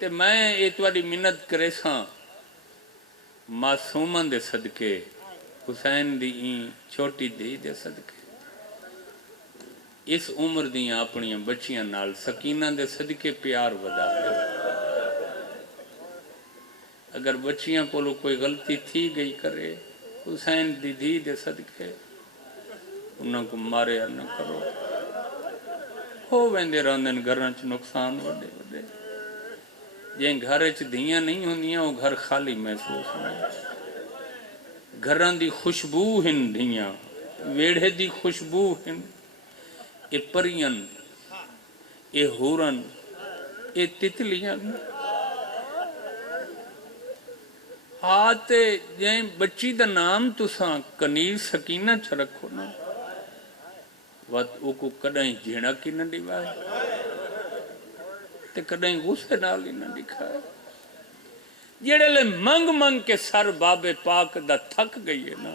تے میں ایتواری منت کرے ساں معصومن دے صدقے حسین دی چھوٹی دی دے صدقے اس عمر دیاں اپنی بچیاں نال سکینہ دے صدقے پیار ودا دے اگر بچیاں کو کوئی غلطی تھی گئی کرے حسین دی دی دے صدقے انہوں کو مارے نہ کرو ہو ویندے راندن گھراں چ نقصان وڈے وڈے جیں گھر چ دھیاں نہیں ہوندیاں وہ گھر خالی محسوس ہوندے گھراں دی خوشبو ہن دھیاں ویڑھے دی خوشبو ہن اے پرین اے ہورن اے تتلیاں آتے جیں بچی دا نام تساں کنیر سکینہ چھ رکھو نا وقت او کو کدائیں جھیڑا کی نہ دیوائے تے کدائیں غصے نالی نہ دکھائے جیڑے لے منگ منگ کے سر باب پاک دا تھک گئی ہے نا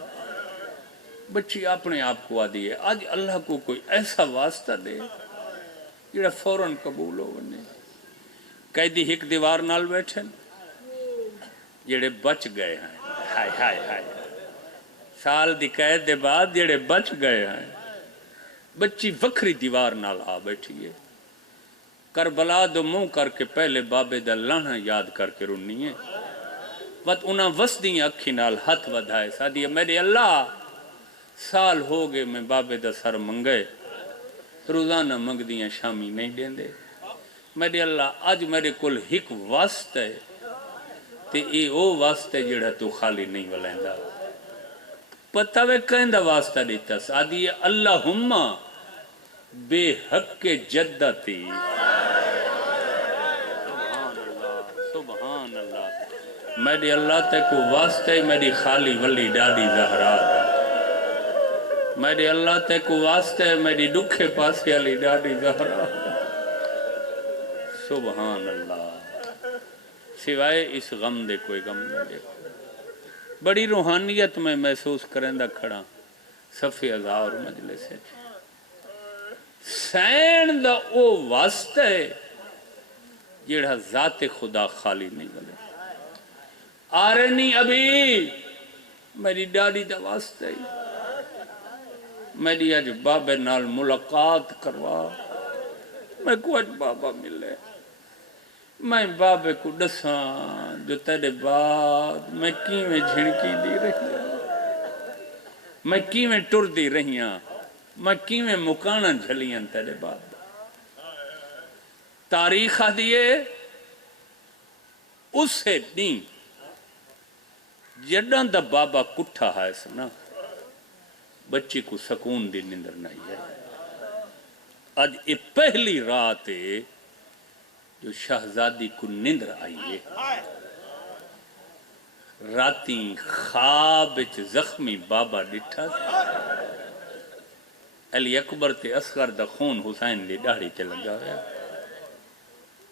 بچی اپنے آپ کو آدھی ہے آج اللہ کو کوئی ایسا واسطہ دے جیڑا فوراً قبول ہو بنے قیدی ایک دیوار نال بیٹھے جیڑے بچ گئے ہیں ہائے ہائے ہائے سال دی قید دے بعد جیڑے بچ گئے ہیں بچی وکری دیوار نال آ بیٹھی ہے کربلا دو منہ کر کے پہلے بابے دا لانا یاد کر کے رونی ہے وقت انہاں وسدیاں اکھی نال ہاتھ ودھائے سادی میرے اللہ سال ہو گئے میں بابے دا سر منگے روزانہ منگ دیاں شامی نہیں دیں دے میرے اللہ آج میرے کل ہک واسط ہے تے اے او واسط ہے جڑا تو خالی نہیں ولیندہ پتہ وے کہندہ واسطہ دیتا سادی اللہم بے حق جدتی سبحان اللہ میری اللہ تے کو واسطے میری خالی ولی ڈاڈی زہرا میری اللہ تے کو واسطے میری دکھے پاسے علی ڈاڈی زہرا سبحان اللہ سوائے اس غم دے کوئی غم نہ دے بڑی روحانیت میں محسوس کریں دا کھڑا صفی ازار مجلس ہے سین دا او واسطہ ہے جیڑا ذات خدا خالی نہیں بلے آرنی ابھی میری ڈاڈی دا واسطہ ہے میری آج بابے نال ملاقات کروا میں کو آج بابا ملے میں بابے کو ڈساں جو تیرے بعد میں کیویں جھڑکی دی رہی میں کیویں ٹر دی رہیاں میں کیویں مکانا جھلیاں تیرے بعد تاریخ دیئے اس سے نہیں جڈاں دا بابا کٹھا ہے سنا بچی کو سکون دی نندر نہیں ہے آج یہ پہلی رات ہے جو شہزادی کو نندر آئی ہے راتی خواب وچ زخمی بابا ڈٹھا علی اکبر تے اصغر دا خون حسین دی داڑھی تے لگا ہوا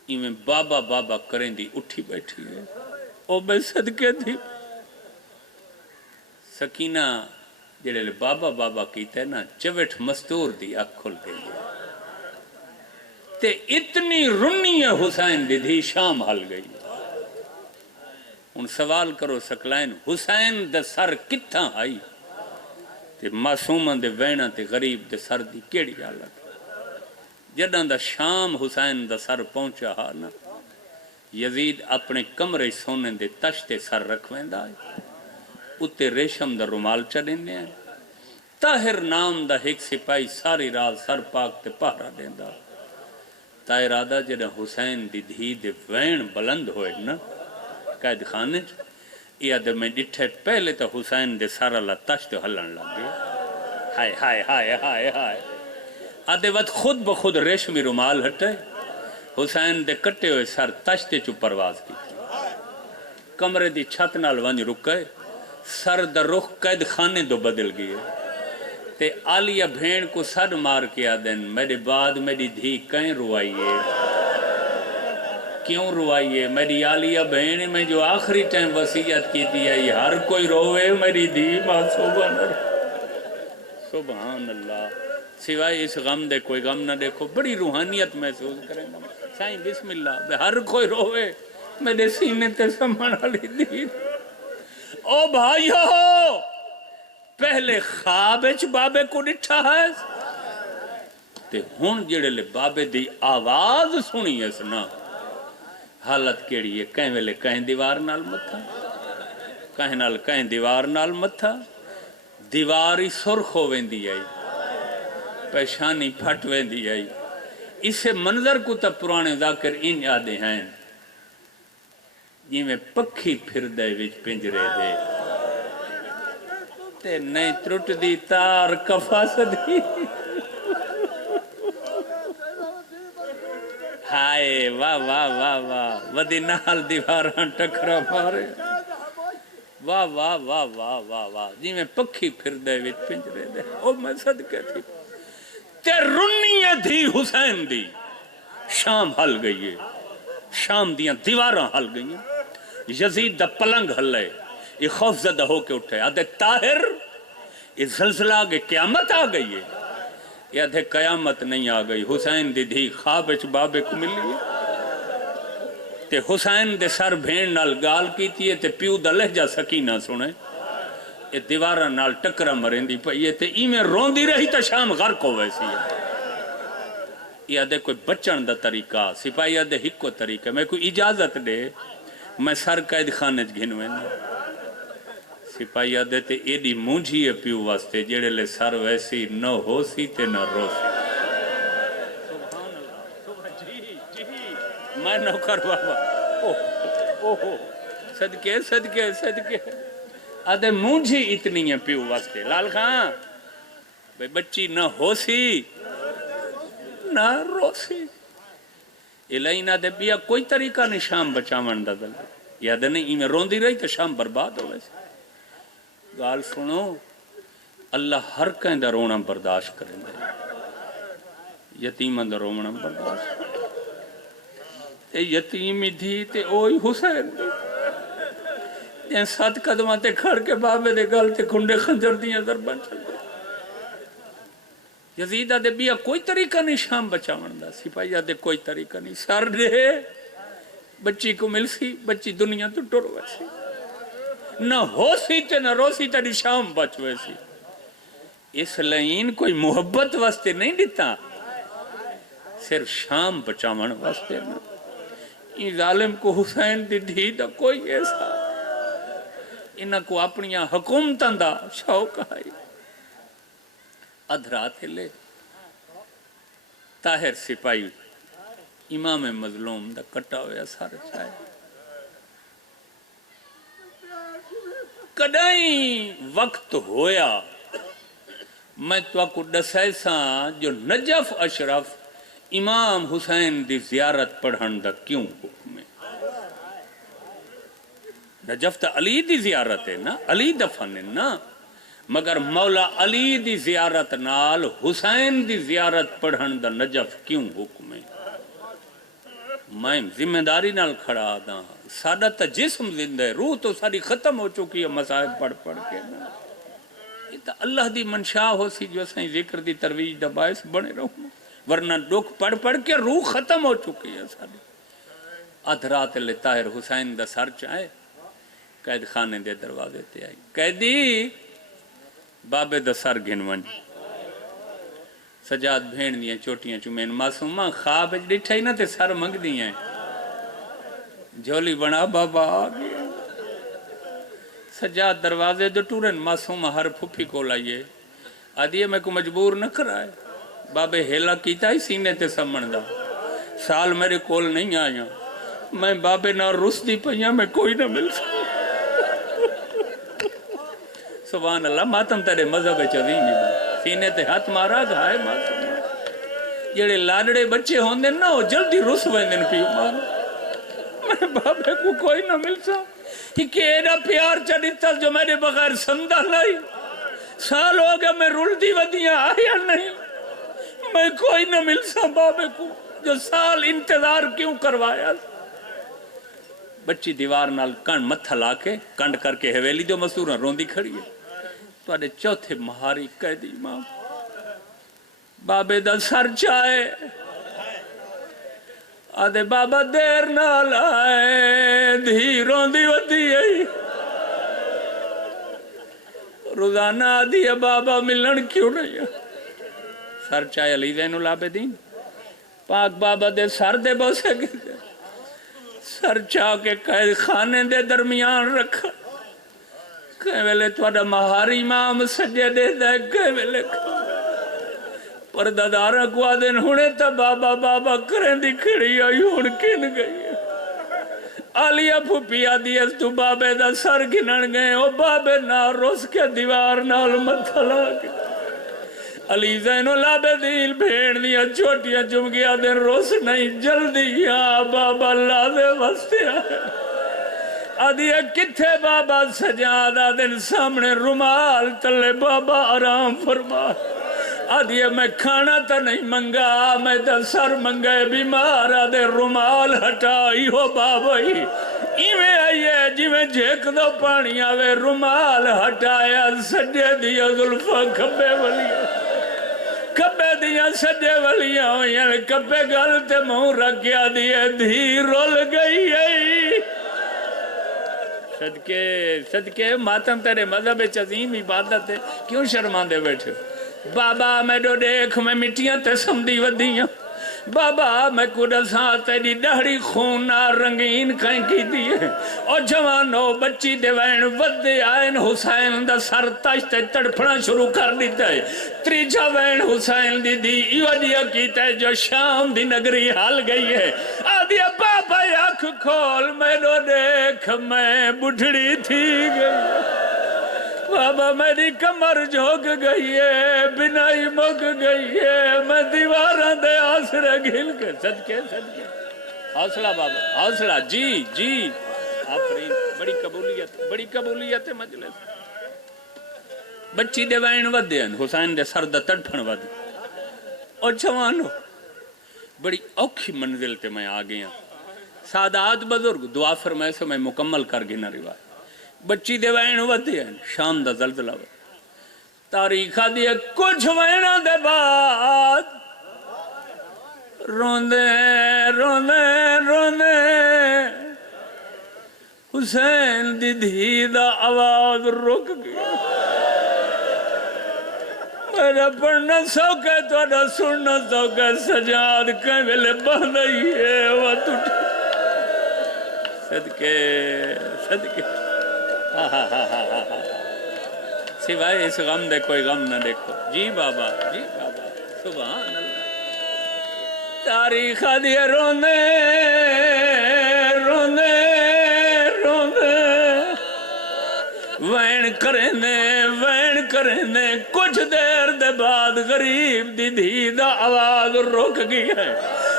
ایویں بابا بابا کریں دی اٹھی بیٹھی ہے او میں صدقے تھی سکینہ جڑے لے بابا بابا کیتا ہے نا چوٹ مستور دی اکھ کھل گئی ہے تے اتنی رنی ہے حسین دی دھی شام حل گئی ان سوال کرو سکلائن حسین دا سر کتھاں آئی تے معصوماں دے وینا تے غریب دے سر دی کیڑی حالت جداں دا شام حسین دا سر پہنچا ہا نا یزید اپنے کمرے سونے دے تشتے سر رکھویندا ہے اتے ریشم دا رومال چڑھنے ہیں طاہر نام دا ایک سپاہی ساری رات سر پاک تے پہرا دیندا تا ارادہ جڑا حسین دی دھی دے وین بلند ہوئے نا قید خانے یہ آدھے میں ڈٹھے پہلے تو حسین دے سارا لا تشت ہلن لگ گیا ہائے ہائے ہائے ہائے ہائے آدھے وقت خود بخود ریشمی رومال ہٹے حسین دے کٹے ہوئے سر تشتے چو پرواز کی کمرے دی چھت نال ونج رکے سر در رخ قید خانے دو بدل گئے تے آلیہ بھین کو سر مار کے آدھن میرے بعد میری دھی کہیں روائیے کیوں روائیے میری آلیہ بہن میں جو آخری ٹائم وصیت کی تھی ہے ہر کوئی روئے میری دی ماں سبحان اللہ سوائے اس غم دے کوئی غم نہ دیکھو بڑی روحانیت محسوس کریں گا سائیں بسم اللہ ہر کوئی روئے میرے سینے تے سمان علی دی او بھائیو پہلے خوابچ بابے کو ڈٹھا ہے تے ہون جڑے لے بابے دی آواز سنی ہے سنا حالت کیڑی ہے کہیں ویلے کہیں دیوار نال متھا کہیں نال کہیں دیوار نال متھا دیواری سرخ ہو ویندی آئی پیشانی پھٹ ویندی آئی اسے منظر کو تا پرانے ذاکر ان یادیں ہیں جی میں پکھی پھر دے وچ پنجرے دے تے نہیں ترٹ دی تار کفاس دی ہائے واہ واہ واہ واہ ودی نال دیواران ٹکرا مارے واہ واہ واہ واہ واہ واہ جی میں پکھی پھر دے وچ پنجرے دے او میں صدقے تھی تے رنی تھی حسین دی شام حل گئی ہے شام دیاں دیواراں حل گئی ہیں یزید دا پلنگ ہلے یہ خوف زدہ ہو کے اٹھے آدھے طاہر یہ زلزلہ آگے قیامت آ گئی ہے یہ آدھے قیامت نہیں آ گئی حسین دی دھی خوابچ بابے کو ملی تے حسین دے سر بھین نال گال کی تھی تے پیو دا لہجہ سکینہ سنے یہ دیوارہ نال ٹکرہ مرین دی پئیے تے ای میں رون دی رہی تا شام غرق ہو ویسی ہے یہ آدھے کوئی بچن دا طریقہ سپاہی آدھے ہکو طریقہ میں کوئی اجازت دے میں سر قید خانج گھنویں سپاہی آدھے تے ایڈی مونجھی ہے پیو واسطے جیڑے لے سر ویسی نہ ہو سی تے نہ رو سی سبحان اللہ جی جی میں نوکر بابا صدقے صدقے صدقے آدھے مونجھی اتنی ہے پیو واسطے لال خان بے بچی نہ ہو سی نہ رو سی الہی نہ دے بیا کوئی طریقہ نہیں شام بچاون دا دل یاد نہیں میں روندی رہی تو شام برباد ہو ویسے گال سنو اللہ ہر کہیں دا رونا برداشت کریں دے یتیمہ دا رونا برداشت تے یتیمی تھی تے اوئی حسین دی جن 7 قدمہ تے کھڑ کے بابے دے گل تے کھنڈے خنجر دیاں ضربان چل دے یزیدہ دے بیا کوئی طریقہ نہیں شام بچاون دا سپاہی دے کوئی طریقہ نہیں سر دے بچی کو مل سی بچی دنیا تو ٹر ویسی نہ ہو سی تے نہ رو سی تے شام بچ ویسی اس لئین کوئی محبت واسطے نہیں دیتا صرف شام بچاون واسطے نا یہ ظالم کو حسین دی دھی دا کوئی ایسا انہاں کو اپنیاں حکومتاں دا شوق آئی ادھرا تھے لے طاہر سپاہی امام مظلوم دا کٹا ہویا سارے چاہے کدائیں وقت ہویا میں تو کو دسائے ساں جو نجف اشرف امام حسین دی زیارت پڑھن دا کیوں حکم ہے؟ نجف تا علی دی زیارت ہے نا، علی دفن ہے نا، مگر مولا علی دی زیارت نال حسین دی زیارت پڑھن دا نجف کیوں حکم ہے؟ میں ذمہ داری نال کھڑا دا، سادہ تا جسم زندہ ہے، روح تو ساری ختم ہو چکی ہے مصائب پڑھ پڑھ کے نا۔ یہ تا اللہ دی منشا ہو سی جو سائیں ذکر دی ترویج دا باعث بنے رہوں، ورنہ دکھ پڑھ پڑھ کے روح ختم ہو چکی ہے ساری۔ ادھرات لے طاہر حسین دا سر چاہے قید خانے دے دروازے تے آئی، قیدی بابے دا سر گھنون سجاد بھین دیاں چوٹیاں چومین معصوماں خواب ڈٹھا ہی نہ تے سر منگ دیاں جھولی بنا بابا آ گیا۔ سجاد دروازے جو ٹورن معصومہ ہر پھپھی کو لائیے آدھیے میں کو مجبور نہ کرائے، بابے ہیلا کیتا ہی سینے تے سمن دا، سال میرے کول نہیں آیا، میں بابے نہ رس دی پہیاں میں کوئی نہ مل سکتا۔ سبحان اللہ، ماتم تیرے مذہب چوزین جی با سینے تے ہاتھ مارا گھائے ماتم جڑے لاڈڑے بچے ہوندے نا وہ جلدی رس ویندن پیو مارا، میں بابے کو کوئی نہ مل سکتا، کہ ایڈا پیار چڑھتا جو میرے بغیر سمدہ نہیں، سال ہو گیا میں رلدی ودیاں آیا نہیں، میں کوئی نہ مل سا بابے کو جو سال انتظار کیوں کروایا۔ بچی دیوار نال کنڈ متھا لا کے کنڈ کر کے حویلی دو مسورہ روندی کھڑی ہے، تو آدھے چوتھے مہاری قیدی امام بابے دا سر چاہے، آدھے بابا دیر نہ لائے دھی روندی ودی ہے، روزانہ آدھی ہے بابا ملن کیوں نہیں ہے؟ سر چاہے علی زین العابدین پاک بابا دے سر دے بوسے گئے، سر چاہ کے قید خانے دے درمیان رکھا، کہیں ویلے توڑا مہاری امام سجے دے دے، کہیں ویلے پردہ دارہ کو آدھن ہونے تا بابا بابا کریں دی کھڑی آئی ہون کن گئی ہے، آلیہ پھوپی آدھی اس تو بابے دا سر گنن گئے، او بابے نا روس کے دیوار نال متھلا گئے، علی زین العابدین بھیڑ دیا چھوٹیاں چم گیا دن روس نہیں جلدی یا بابا اللہ دے وستے آئے، آدھی کتھے بابا سجاد آدھن سامنے رمال تلے بابا آرام فرما، آدھی میں کھانا تا نہیں منگا میں تا سر منگے بیمار، آدھے رمال ہٹائی ہو بابا ہی ایویں آئیے جی میں جھیک دو پانی آوے، رمال ہٹایا سجے دیا ظلفہ کھبے ولیاں، کبے دیا سجے ولیاں ہوئیاں، کبے گلتے مہوں رکھیا دیا دھی رول گئی ہے۔ صدقے ماتم تیرے مذہب عظیم عبادت ہے، کیوں شرمان دے بیٹھے؟ بابا میں دو دیکھ میں مٹیاں تے سمدی ودیاں، بابا میں کڑا ساتھ تیری دہڑی خون رنگین کہیں کی دیئے، اور جوانو بچی دے وین ودے آئین حسین دا سر تاشتے تڑپنا شروع کر دیتا ہے، تریجا وین حسین دی دی ایوڈیا کیتا ہے جو شام دی نگری حال گئی ہے، آدھیا بابا آنکھ کھول میں دو دیکھ میں بڑھڑی تھی گئی، بابا میری کمر جھوک گئی ہے، بنائی مک گئی ہے، میں دیواراں دے آسرے گھل کے صدقے حوصلہ بابا حوصلہ جی جی آفرین، بڑی قبولیت ہے مجلس، بچی دے وین ودے ہیں حسین دے سر دا تڑپن ودے، اور جوانو بڑی اوکھی منزل تے میں آگیا، سادات بزرگ دعا فرمائے سے میں مکمل کر گنا روایت، بچی دے وین ودے ہیں شام دا زلزلہ ودے، تاریخہ دیا کچھ وینہ دے بعد روندے روندے روندے حسین دی دھی دا آواز رک گیا، میرا پڑھنا سوکے توڑا سننا سوکے سجاد کہیں ویلے بہنائی ہے وقت اٹھے، صدقے سوائے اس غم دے کوئی غم نہ دیکھو، جی بابا سبحان اللہ، تاریخ دیا روندے روندے روندے وین کریں نے کچھ دیر دے بعد غریب دی دھی دا آواز رک گئی ہے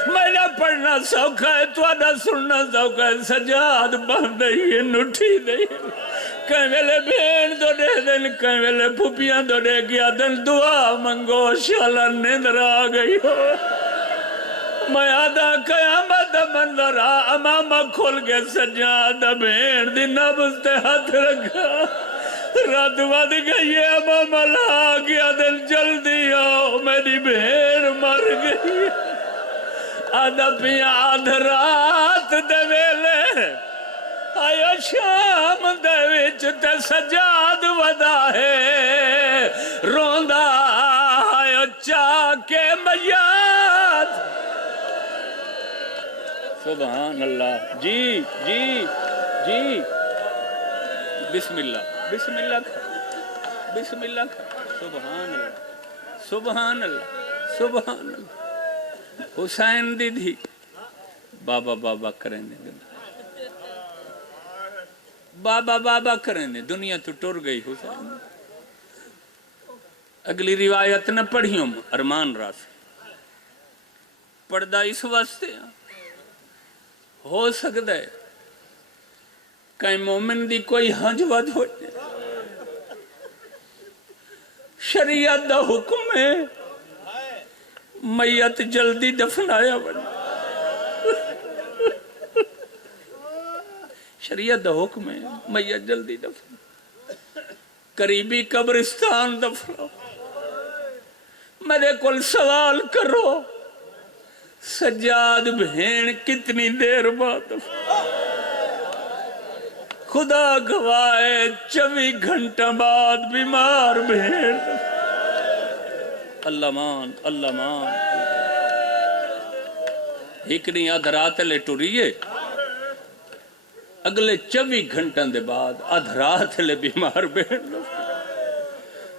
میرا پڑھنا سوکھا ہے توڑا سننا سوکھا ہے سجاد بہن دئی ہے نٹھی دئی کہیں ویلے بین دو دے دن کہیں ویلے پھوپیاں دو دے گیا دن دعا منگو شالا نیندر آ گئی ہو میں آدھا قیامت منظر امامہ کھول کے سجاد بین دی نبز تے ہاتھ رکھا رات ود گئی ہے امامہ لا گیا دل جلدی آؤ میری بین مر گئی آدھا پیا آدھ رات دے ویلے آیا شام دے وچ تے سجاد ودا ہے روندہ آیا چاہ کے میاد سبحان اللہ جی بسم اللہ سبحان اللہ حسین دی دھی بابا کریں دے بابا کریں دے دنیا تو ٹر گئی حسین اگلی روایت نہ پڑھیوں ارمان راس پردہ اس واسطے ہو سکتا ہے کہیں مومن دی کوئی ہنج ود ہو جائے شریعت دا حکم ہے میت جلدی دفنایا بنا شریعت دا حکم ہے میت جلدی دفن قریبی قبرستان دفناؤ میرے کول سوال کرو سجاد بہن کتنی دیر بعد خدا گواہ 24 گھنٹہ بعد بیمار بہن اللہ مان ایک نہیں آدھ رات لے ٹوریے اگلے 24 گھنٹوں دے بعد آدھ رات لے بیمار بہن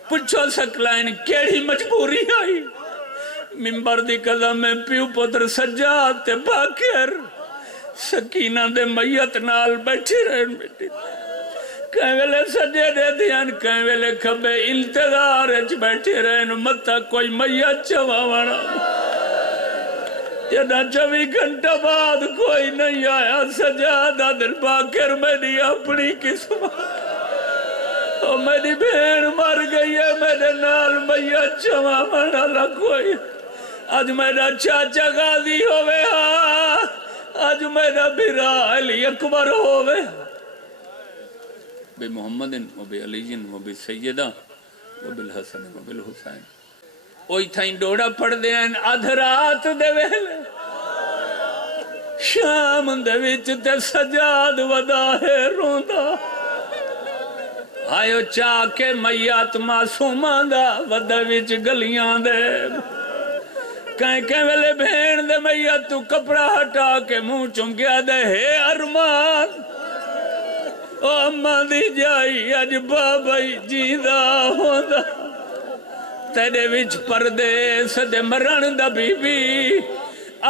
پچھو سکلائن کیڑی مجبوری آئی ممبر دی قدم میں پیو پتر سجاد تے باکر سکینہ دے میت نال بیٹھی رہن بیٹھی کہیں ویلے سجے دے دیان کہیں ویلے کھبے انتظار اچ بیٹھی رہن متا کوئی میت چواوانا یہ 24 گھنٹہ بعد کوئی نہیں آیا سجادہ دل باکر میری اپنی قسمت اور میری بہن مر گئی ہے میرے نال میت چواوانا نہ کوئی آج میرا چاچا غازی ہوئے آج میرا بیرا علی اکبر ہوئے بے محمد و بے علی و بے سیدہ و بالحسن و بالحسین اوہی تھائیں ڈوڑا پڑھ دے ہیں ادھرات دے ویلے شام دے وچ تے سجاد ودا ہے روندا آئیو چاہ کے میات معصومان دا ودا وچ گلیاں دے کہیں ویلے بھین دے میت تو کپڑا ہٹا کے منہ چمکیا دے ہے ارمان او اماں دی جائی اج بابائی جیدہ ہوندا تیرے وچ پردے سدے مرن دا بی بی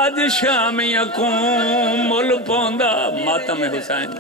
اج شامی اکھوں مل پوندا ماتم حسین